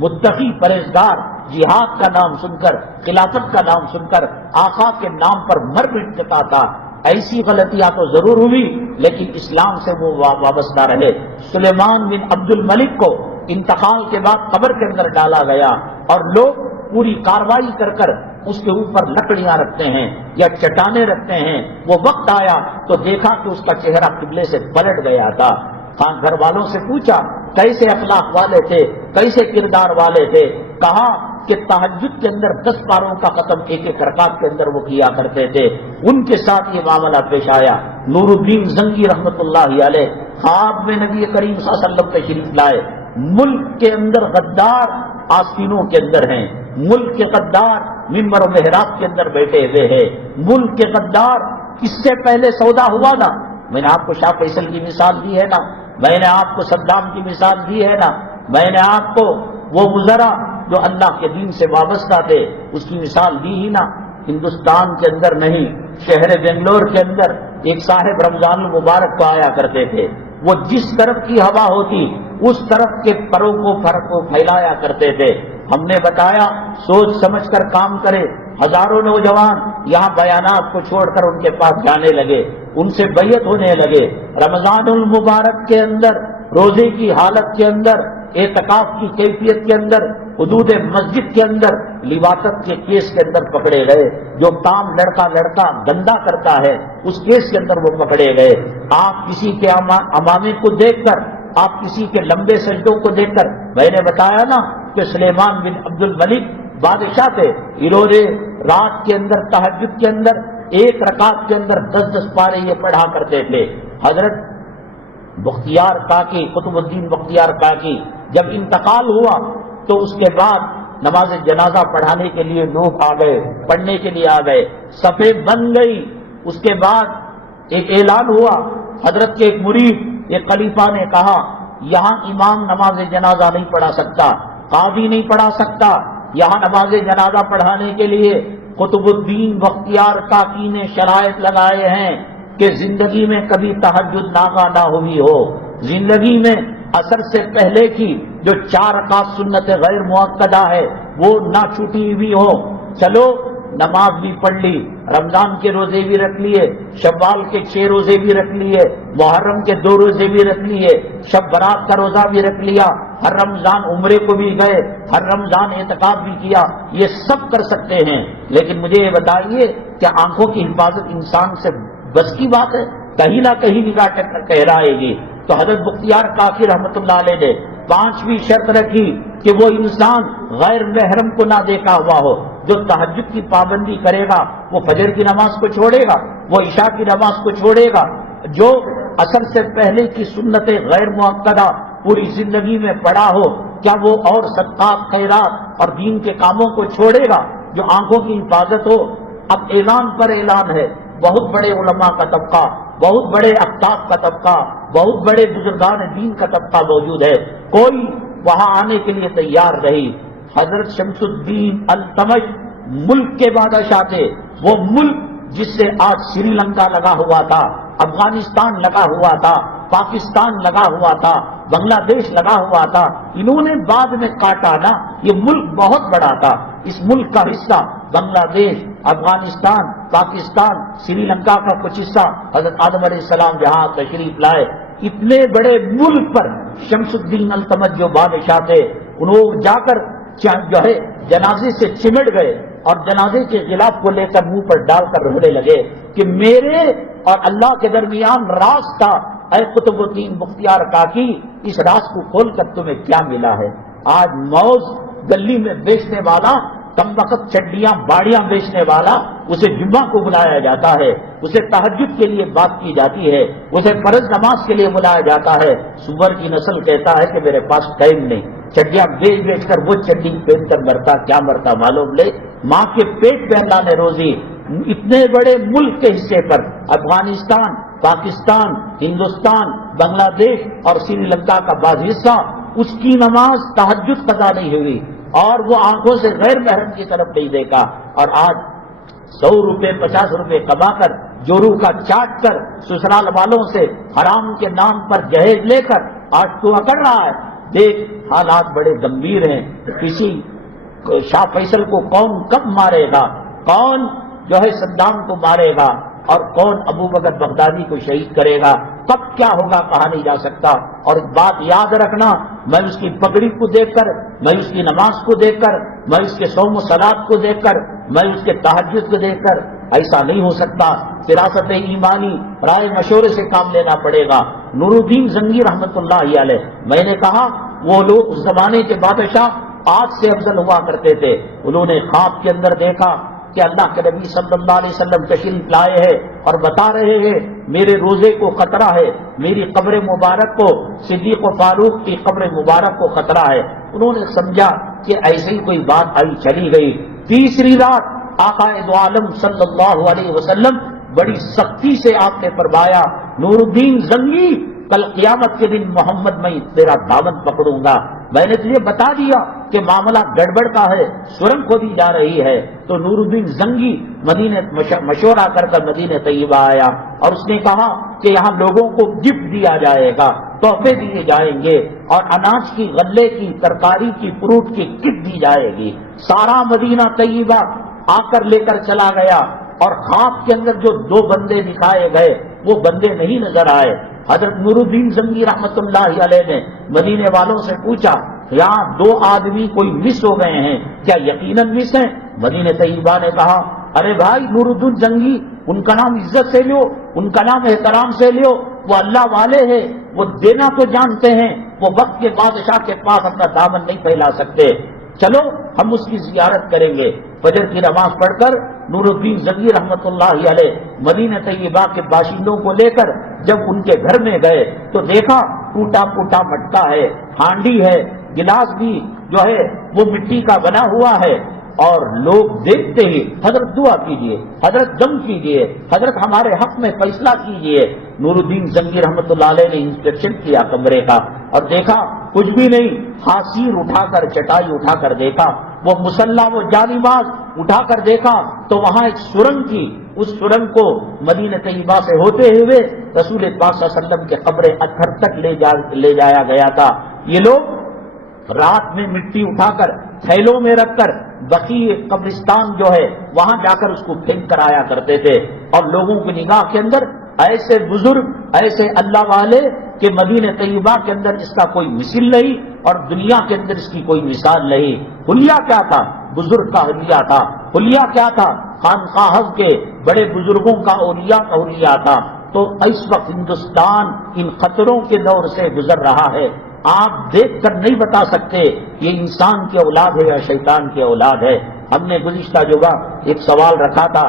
متقی پرہیزگار، جہاد کا نام سن کر، خلافت کا نام سن کر آقا کے نام پر مر مٹتا تھا۔ ایسی غلطیاں تو ضرور ہوئی، لیکن اسلام سے وہ وابستہ رہے۔ سلیمان بن عبد الملک کو انتقال کے بعد قبر کے اندر ڈالا گیا، اور لوگ پوری کارروائی کر کر اس کے اوپر لکڑیاں رکھتے ہیں یا چٹانیں رکھتے ہیں۔ وہ وقت آیا تو دیکھا کہ اس کا چہرہ قبلے سے پلٹ گیا تھا۔ گھر والوں سے پوچھا کیسے اخلاق والے تھے، کیسے کردار والے تھے؟ کہا کہ تہجد کے اندر 10 پاروں کا ختم ایک ایک رکعت کے اندر وہ کیا کرتے تھے۔ ان کے ساتھ یہ معاملہ پیش آیا۔ نور الدین زنگی رحمت اللہ علیہ خواب میں نبی کریم صلی اللہ علیہ وسلم تشریف لائے۔ ملک کے اندر غدار آستینوں کے اندر ہیں، ملک کے غدار ممبر و محراب کے اندر بیٹھے ہوئے ہیں، ملک کے غدار اس سے پہلے سودا ہوا نا، میں نے آپ کو شاہ فیصل کی مثال دی ہے نا، میں نے آپ کو صدام کی مثال دی ہے نا، میں نے آپ کو وہ وزراء جو اللہ کے دین سے وابستہ تھے اس کی مثال دی ہی نا۔ ہندوستان کے اندر نہیں، شہر بنگلور کے اندر ایک صاحب رمضان المبارک کو آیا کرتے تھے، وہ جس طرف کی ہوا ہوتی اس طرف کے پروں کو فرق کو پھیلایا کرتے تھے۔ ہم نے بتایا سوچ سمجھ کر کام کرے۔ ہزاروں نوجوان یہاں بیانات کو چھوڑ کر ان کے پاس جانے لگے، ان سے بیعت ہونے لگے۔ رمضان المبارک کے اندر، روزے کی حالت کے اندر، اعتکاف کی کیفیت کے اندر، حدود مسجد کے اندر لواطت کے کیس کے اندر پکڑے گئے۔ جو کام لڑکا گندا کرتا ہے اس کیس کے اندر وہ پکڑے گئے۔ آپ کسی کے امامے کو دیکھ کر، آپ کسی کے لمبے سجدوں کو دیکھ کر، میں نے بتایا نا کہ سلیمان بن عبد الملک بادشاہ تھے، روزے رات کے اندر تہجد کے اندر ایک رکعت کے اندر 10 پارے یہ پڑھا کرتے تھے۔ حضرت بختیار کاکی، قطب الدین بختیار کاکی جب انتقال ہوا تو اس کے بعد نماز جنازہ پڑھانے کے لیے لوگ آ گئے، پڑھنے کے لیے آ گئے، صفیں بن گئی۔ اس کے بعد ایک اعلان ہوا، حضرت کے ایک مرید ایک خلیفہ نے کہا یہاں امام نماز جنازہ نہیں پڑھا سکتا، قاضی نہیں پڑھا سکتا، یہاں نماز جنازہ پڑھانے کے لیے قطب الدین بختیار کاکی نے شرائط لگائے ہیں کہ زندگی میں کبھی تہجد ناغہ نہ ہوئی ہو، زندگی میں عصر سے پہلے کی جو 4 رکعت سنت غیر مؤکدہ ہے وہ نہ چھوٹی ہوئی ہو۔ چلو نماز بھی پڑھ لی، رمضان کے روزے بھی رکھ لیے، شوال کے 6 روزے بھی رکھ لیے، محرم کے 2 روزے بھی رکھ لیے، شب برات کا روزہ بھی رکھ لیا، ہر رمضان عمرے کو بھی گئے، ہر رمضان اعتکاف بھی کیا، یہ سب کر سکتے ہیں۔ لیکن مجھے یہ بتائیے کہ آنکھوں کی حفاظت انسان سے بس کی بات ہے، کہیں نہ کہیں نگاہ ٹہرائے گی۔ تو حضرت بختیار کاکی رحمۃ اللہ علیہ نے 5ویں شرط رکھی کہ وہ انسان غیر محرم کو نہ دیکھا ہوا ہو۔ جو تہجد کی پابندی کرے گا وہ فجر کی نماز کو چھوڑے گا، وہ عشاء کی نماز کو چھوڑے گا، جو اصل سے پہلے کی سنت غیر مؤکدہ پوری زندگی میں پڑا ہو، کیا وہ اور صدقات خیرات اور دین کے کاموں کو چھوڑے گا؟ جو آنکھوں کی حفاظت ہو۔ اب اعلان پر اعلان ہے، بہت بڑے علماء کا طبقہ، بہت بڑے اقطاب کا طبقہ، بہت بڑے بزرگان دین کا طبقہ موجود ہے، کوئی وہاں آنے کے لیے تیار نہیں۔ حضرت شمس الدین التمش ملک کے بادشاہ تھے، وہ ملک جس سے آج سری لنکا لگا ہوا تھا، افغانستان لگا ہوا تھا، پاکستان لگا ہوا تھا، بنگلہ دیش لگا ہوا تھا، انہوں نے بعد میں کاٹا نا۔ یہ ملک بہت بڑا تھا، اس ملک کا حصہ بنگلہ دیش، افغانستان، پاکستان، سری لنکا کا کچھ حصہ حضرت آدم علیہ السلام جہاں تشریف لائے۔ اتنے بڑے ملک پر شمس الدین التمش جو بادشاہ تھے، انہوں جا کر جو ہے جنازے سے چمٹ گئے اور جنازے کے غلاف کو لے کر منہ پر ڈال کر رونے لگے کہ میرے اور اللہ کے درمیان راز تھا، اے قطب الدین بختیار کاکی، اس راز کو کھول کر تمہیں کیا ملا ہے؟ آج موز گلی میں بیچنے والا، کم وقت چڈیاں باڑیاں بیچنے والا، اسے جمعہ کو بلایا جاتا ہے، اسے تہجد کے لیے بات کی جاتی ہے، اسے فرض نماز کے لیے بلایا جاتا ہے۔ سور کی نسل کہتا ہے کہ میرے پاس ٹائم نہیں، چڈیاں بیچ بیچ کر وہ چڈی پہن کر مرتا، کیا مرتا معلوم لے، ماں کے پیٹ پہ اللہ نے روزی۔ اتنے بڑے ملک کے حصے پر افغانستان، پاکستان، ہندوستان، بنگلہ دیش اور سری لنکا کا بعض حصہ، اس کی نماز تہجد قضا نہیں ہوئی اور وہ آنکھوں سے غیر محرم کی طرف نہیں دیکھا، اور آج 100 روپے 50 روپے کما کر، جورو کا چاٹ کر، سسرال والوں سے حرام کے نام پر جہیز لے کر آج تو اکڑ رہا ہے۔ دیکھ حالات بڑے گمبھیر ہیں، کسی شاہ فیصل کو کون کب مارے گا، کون جو ہے صدام کو مارے گا، اور کون ابو بکر بغدادی کو شہید کرے گا، کب کیا ہوگا کہا نہیں جا سکتا۔ اور بات یاد رکھنا، میں اس کی پگڑی کو دیکھ کر، میں اس کی نماز کو دیکھ کر، میں اس کے صوم و صلات کو دیکھ کر، میں اس کے تہجد کو دیکھ کر ایسا نہیں ہو سکتا۔ فراست ایمانی رائے مشورے سے کام لینا پڑے گا۔ نور الدین زنگی رحمت اللہ علیہ، میں نے کہا وہ لوگ اس زمانے کے بادشاہ آج سے افضل ہوا کرتے تھے، انہوں نے خواب کے اندر دیکھا کہ اللہ کے نبی صلی اللہ علیہ وسلم تشریف لائے ہیں اور بتا رہے ہیں میرے روزے کو خطرہ ہے، میری قبر مبارک کو، صدیق و فاروق کی قبر مبارک کو خطرہ ہے۔ انہوں نے سمجھا کہ ایسی کوئی بات آئی چلی گئی۔ تیسری رات آقا دو عالم صلی اللہ علیہ وسلم بڑی سختی سے آپ نے فرمایا، نور الدین زنگی، کل قیامت کے دن محمد میں تیرا دامن پکڑوں گا۔ میں نے تجھے بتا دیا کہ معاملہ گڑبڑ کا ہے، سرنگ کھودی جا رہی ہے۔ تو نور الدین زنگی مدینے مشورہ کر کر مدینہ طیبہ آیا اور اس نے کہا کہ یہاں لوگوں کو گفٹ دیا جائے گا، تحفے دیے جائیں گے، اور اناج کی، غلے کی، ترکاری کی، فروٹ کی کٹ دی جائے گی۔ سارا مدینہ طیبہ آ کر لے کر چلا گیا، اور خواب کے اندر جو 2 بندے دکھائے گئے وہ بندے نہیں نظر آئے۔ حضرت نور الدین زنگی رحمت اللہ علیہ نے مدینے والوں سے پوچھا، یہاں 2 آدمی کوئی مس ہو گئے ہیں، کیا یقیناً مس ہیں؟ مدینہ طیبہ نے کہا، ارے بھائی نور الدین زنگی، ان کا نام عزت سے لو، ان کا نام احترام سے لو، وہ اللہ والے ہیں، وہ دینا تو جانتے ہیں، وہ وقت کے بادشاہ کے پاس اپنا دامن نہیں پھیلا سکتے، چلو ہم اس کی زیارت کریں گے۔ فجر کی نماز پڑھ کر نور الدین زنگی رحمت اللہ علیہ مدینہ طیبہ کے باشندوں کو لے کر جب ان کے گھر میں گئے تو دیکھا ٹوٹا پھوٹا مٹکا ہے، ہانڈی ہے، گلاس بھی جو ہے وہ مٹی کا بنا ہوا ہے، اور لوگ دیکھتے ہی حضرت دعا کیجئے، حضرت دم کیجئے، حضرت ہمارے حق میں فیصلہ کیجئے۔ نور الدین زنگی رحمت اللہ علیہ نے انسپیکشن کیا کمرے کا اور دیکھا کچھ بھی نہیں، حاصیر اٹھا کر، چٹائی اٹھا کر دیکھا، وہ مسلح، وہ جانباز اٹھا کر دیکھا تو وہاں ایک سرنگ تھی، اس سرنگ کو مدینہ طیبہ سے ہوتے ہوئے رسول پاک صلی اللہ علیہ وسلم کے قبر اطہر تک لے جایا گیا تھا۔ یہ لوگ رات میں مٹی اٹھا کر تھیلوں میں رکھ کر بقیع قبرستان جو ہے وہاں جا کر اس کو پھینک کر آیا کرتے تھے، اور لوگوں کی نگاہ کے اندر ایسے بزرگ، ایسے اللہ والے کہ مدینہ طیبہ کے اندر اس کا کوئی مثل نہیں اور دنیا کے اندر اس کی کوئی مثال نہیں۔ حلیہ کیا تھا؟ بزرگ کا حلیہ تھا، حلیہ کیا تھا؟ خانقاہز کے بڑے بزرگوں کا اولیاء کا حلیہ تھا۔ تو اس وقت ہندوستان ان خطروں کے دور سے گزر رہا ہے۔ آپ دیکھ کر نہیں بتا سکتے یہ انسان کی اولاد ہے یا شیطان کی اولاد ہے۔ ہم نے گزشتہ جمعہ ایک سوال رکھا تھا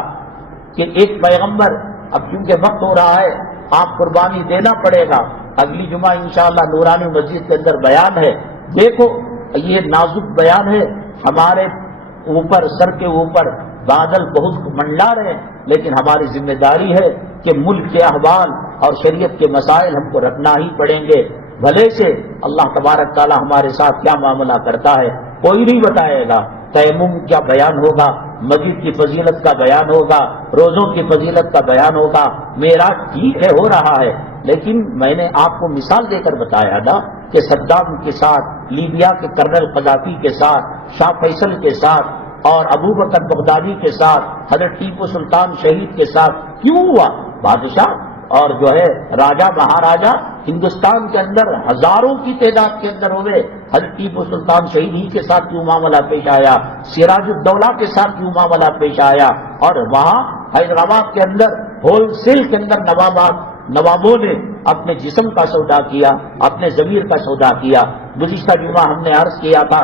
کہ ایک پیغمبر، اب چونکہ وقت ہو رہا ہے آپ قربانی دینا پڑے گا، اگلی جمعہ انشاءاللہ نورانی مسجد کے اندر بیان ہے۔ دیکھو یہ نازک بیان ہے، ہمارے اوپر سر کے اوپر بادل بہت منڈلا رہے ہیں، لیکن ہماری ذمہ داری ہے کہ ملک کے احوال اور شریعت کے مسائل ہم کو رکھنا ہی پڑیں گے۔ بھلے سے اللہ تبارک تعالی ہمارے ساتھ کیا معاملہ کرتا ہے کوئی نہیں بتائے گا۔ تیمم کیا بیان ہوگا، مسجد کی فضیلت کا بیان ہوگا، روزوں کی فضیلت کا بیان ہوگا، معراج ٹھیک ہے ہو رہا ہے، لیکن میں نے آپ کو مثال دے کر بتایا تھا کہ صدام کے ساتھ، لیبیا کے کرنل قذافی کے ساتھ، شاہ فیصل کے ساتھ اور ابو بکر بغدادی کے ساتھ، حضرت ٹیپو سلطان شہید کے ساتھ کیوں ہوا؟ بادشاہ اور جو ہے راجہ مہاراجا ہندوستان کے اندر ہزاروں کی تعداد کے اندر ہوئے، حضرت ٹیپو سلطان شہید ہی کے ساتھ کیوں معاملہ پیش آیا، سراج الدولہ کے ساتھ کیوں معاملہ پیش آیا، اور وہاں حیدرآباد کے اندر ہول سیل کے اندر نوابوں نے اپنے جسم کا سودا کیا، اپنے ضمیر کا سودا کیا۔ گزشتہ جمعہ ہم نے عرض کیا تھا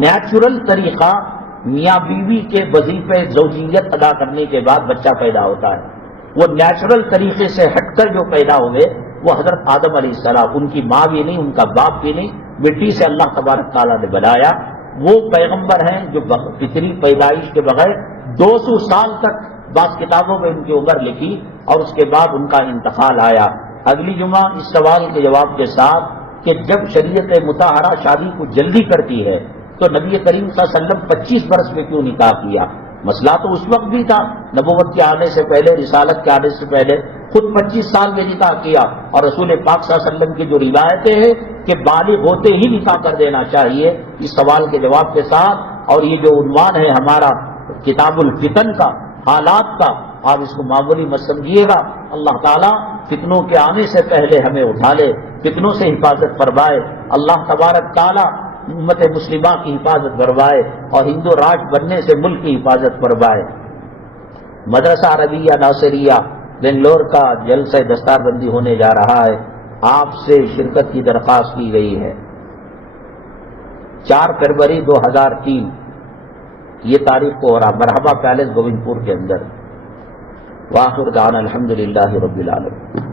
نیچرل طریقہ میاں بیوی کے وظیفے زوجیت ادا کرنے کے بعد بچہ پیدا ہوتا ہے، وہ نیچرل طریقے سے ہٹ کر جو پیدا ہوئے وہ حضرت آدم علیہ السلام، ان کی ماں بھی نہیں، ان کا باپ بھی نہیں، مٹی سے اللہ تبارک تعالیٰ نے بنایا۔ وہ پیغمبر ہیں جو فطری پیدائش کے بغیر 200 سال تک بعض کتابوں میں ان کی عمر لکھی اور اس کے بعد ان کا انتقال آیا۔ اگلی جمعہ اس سوال کے جواب کے ساتھ کہ جب شریعت مطہرہ شادی کو جلدی کرتی ہے تو نبی کریم صلی اللہ علیہ وسلم 25 برس میں کیوں نکاح کیا؟ مسئلہ تو اس وقت بھی تھا، نبوت کے آنے سے پہلے، رسالت کے آنے سے پہلے خود 25 سال میں نکاح کیا، اور رسول پاک صلی اللہ علیہ وسلم کی جو روایتیں ہیں کہ بالغ ہوتے ہی نکاح کر دینا چاہیے۔ اس سوال کے جواب کے ساتھ، اور یہ جو عنوان ہے ہمارا کتاب الفتن کا، حالات کا، آپ اس کو معمولی مت سمجھیے گا۔ اللہ تعالیٰ فتنوں کے آنے سے پہلے ہمیں اٹھا لے، فتنوں سے حفاظت فرمائے، اللہ تبارک تعالیٰ امت مسلمہ کی حفاظت فرمائے اور ہندو راج بننے سے ملک کی حفاظت فرمائے۔ مدرسہ عربیہ ناصریہ بنگلور کا جلسہ دستار بندی ہونے جا رہا ہے، آپ سے شرکت کی درخواست کی گئی ہے۔ 4 فروری 2003 یہ تاریخ کو ہو رہا، مرحبا پیلس گوبند پور کے اندر۔ وآخر دعوانا الحمدللہ رب العالمین۔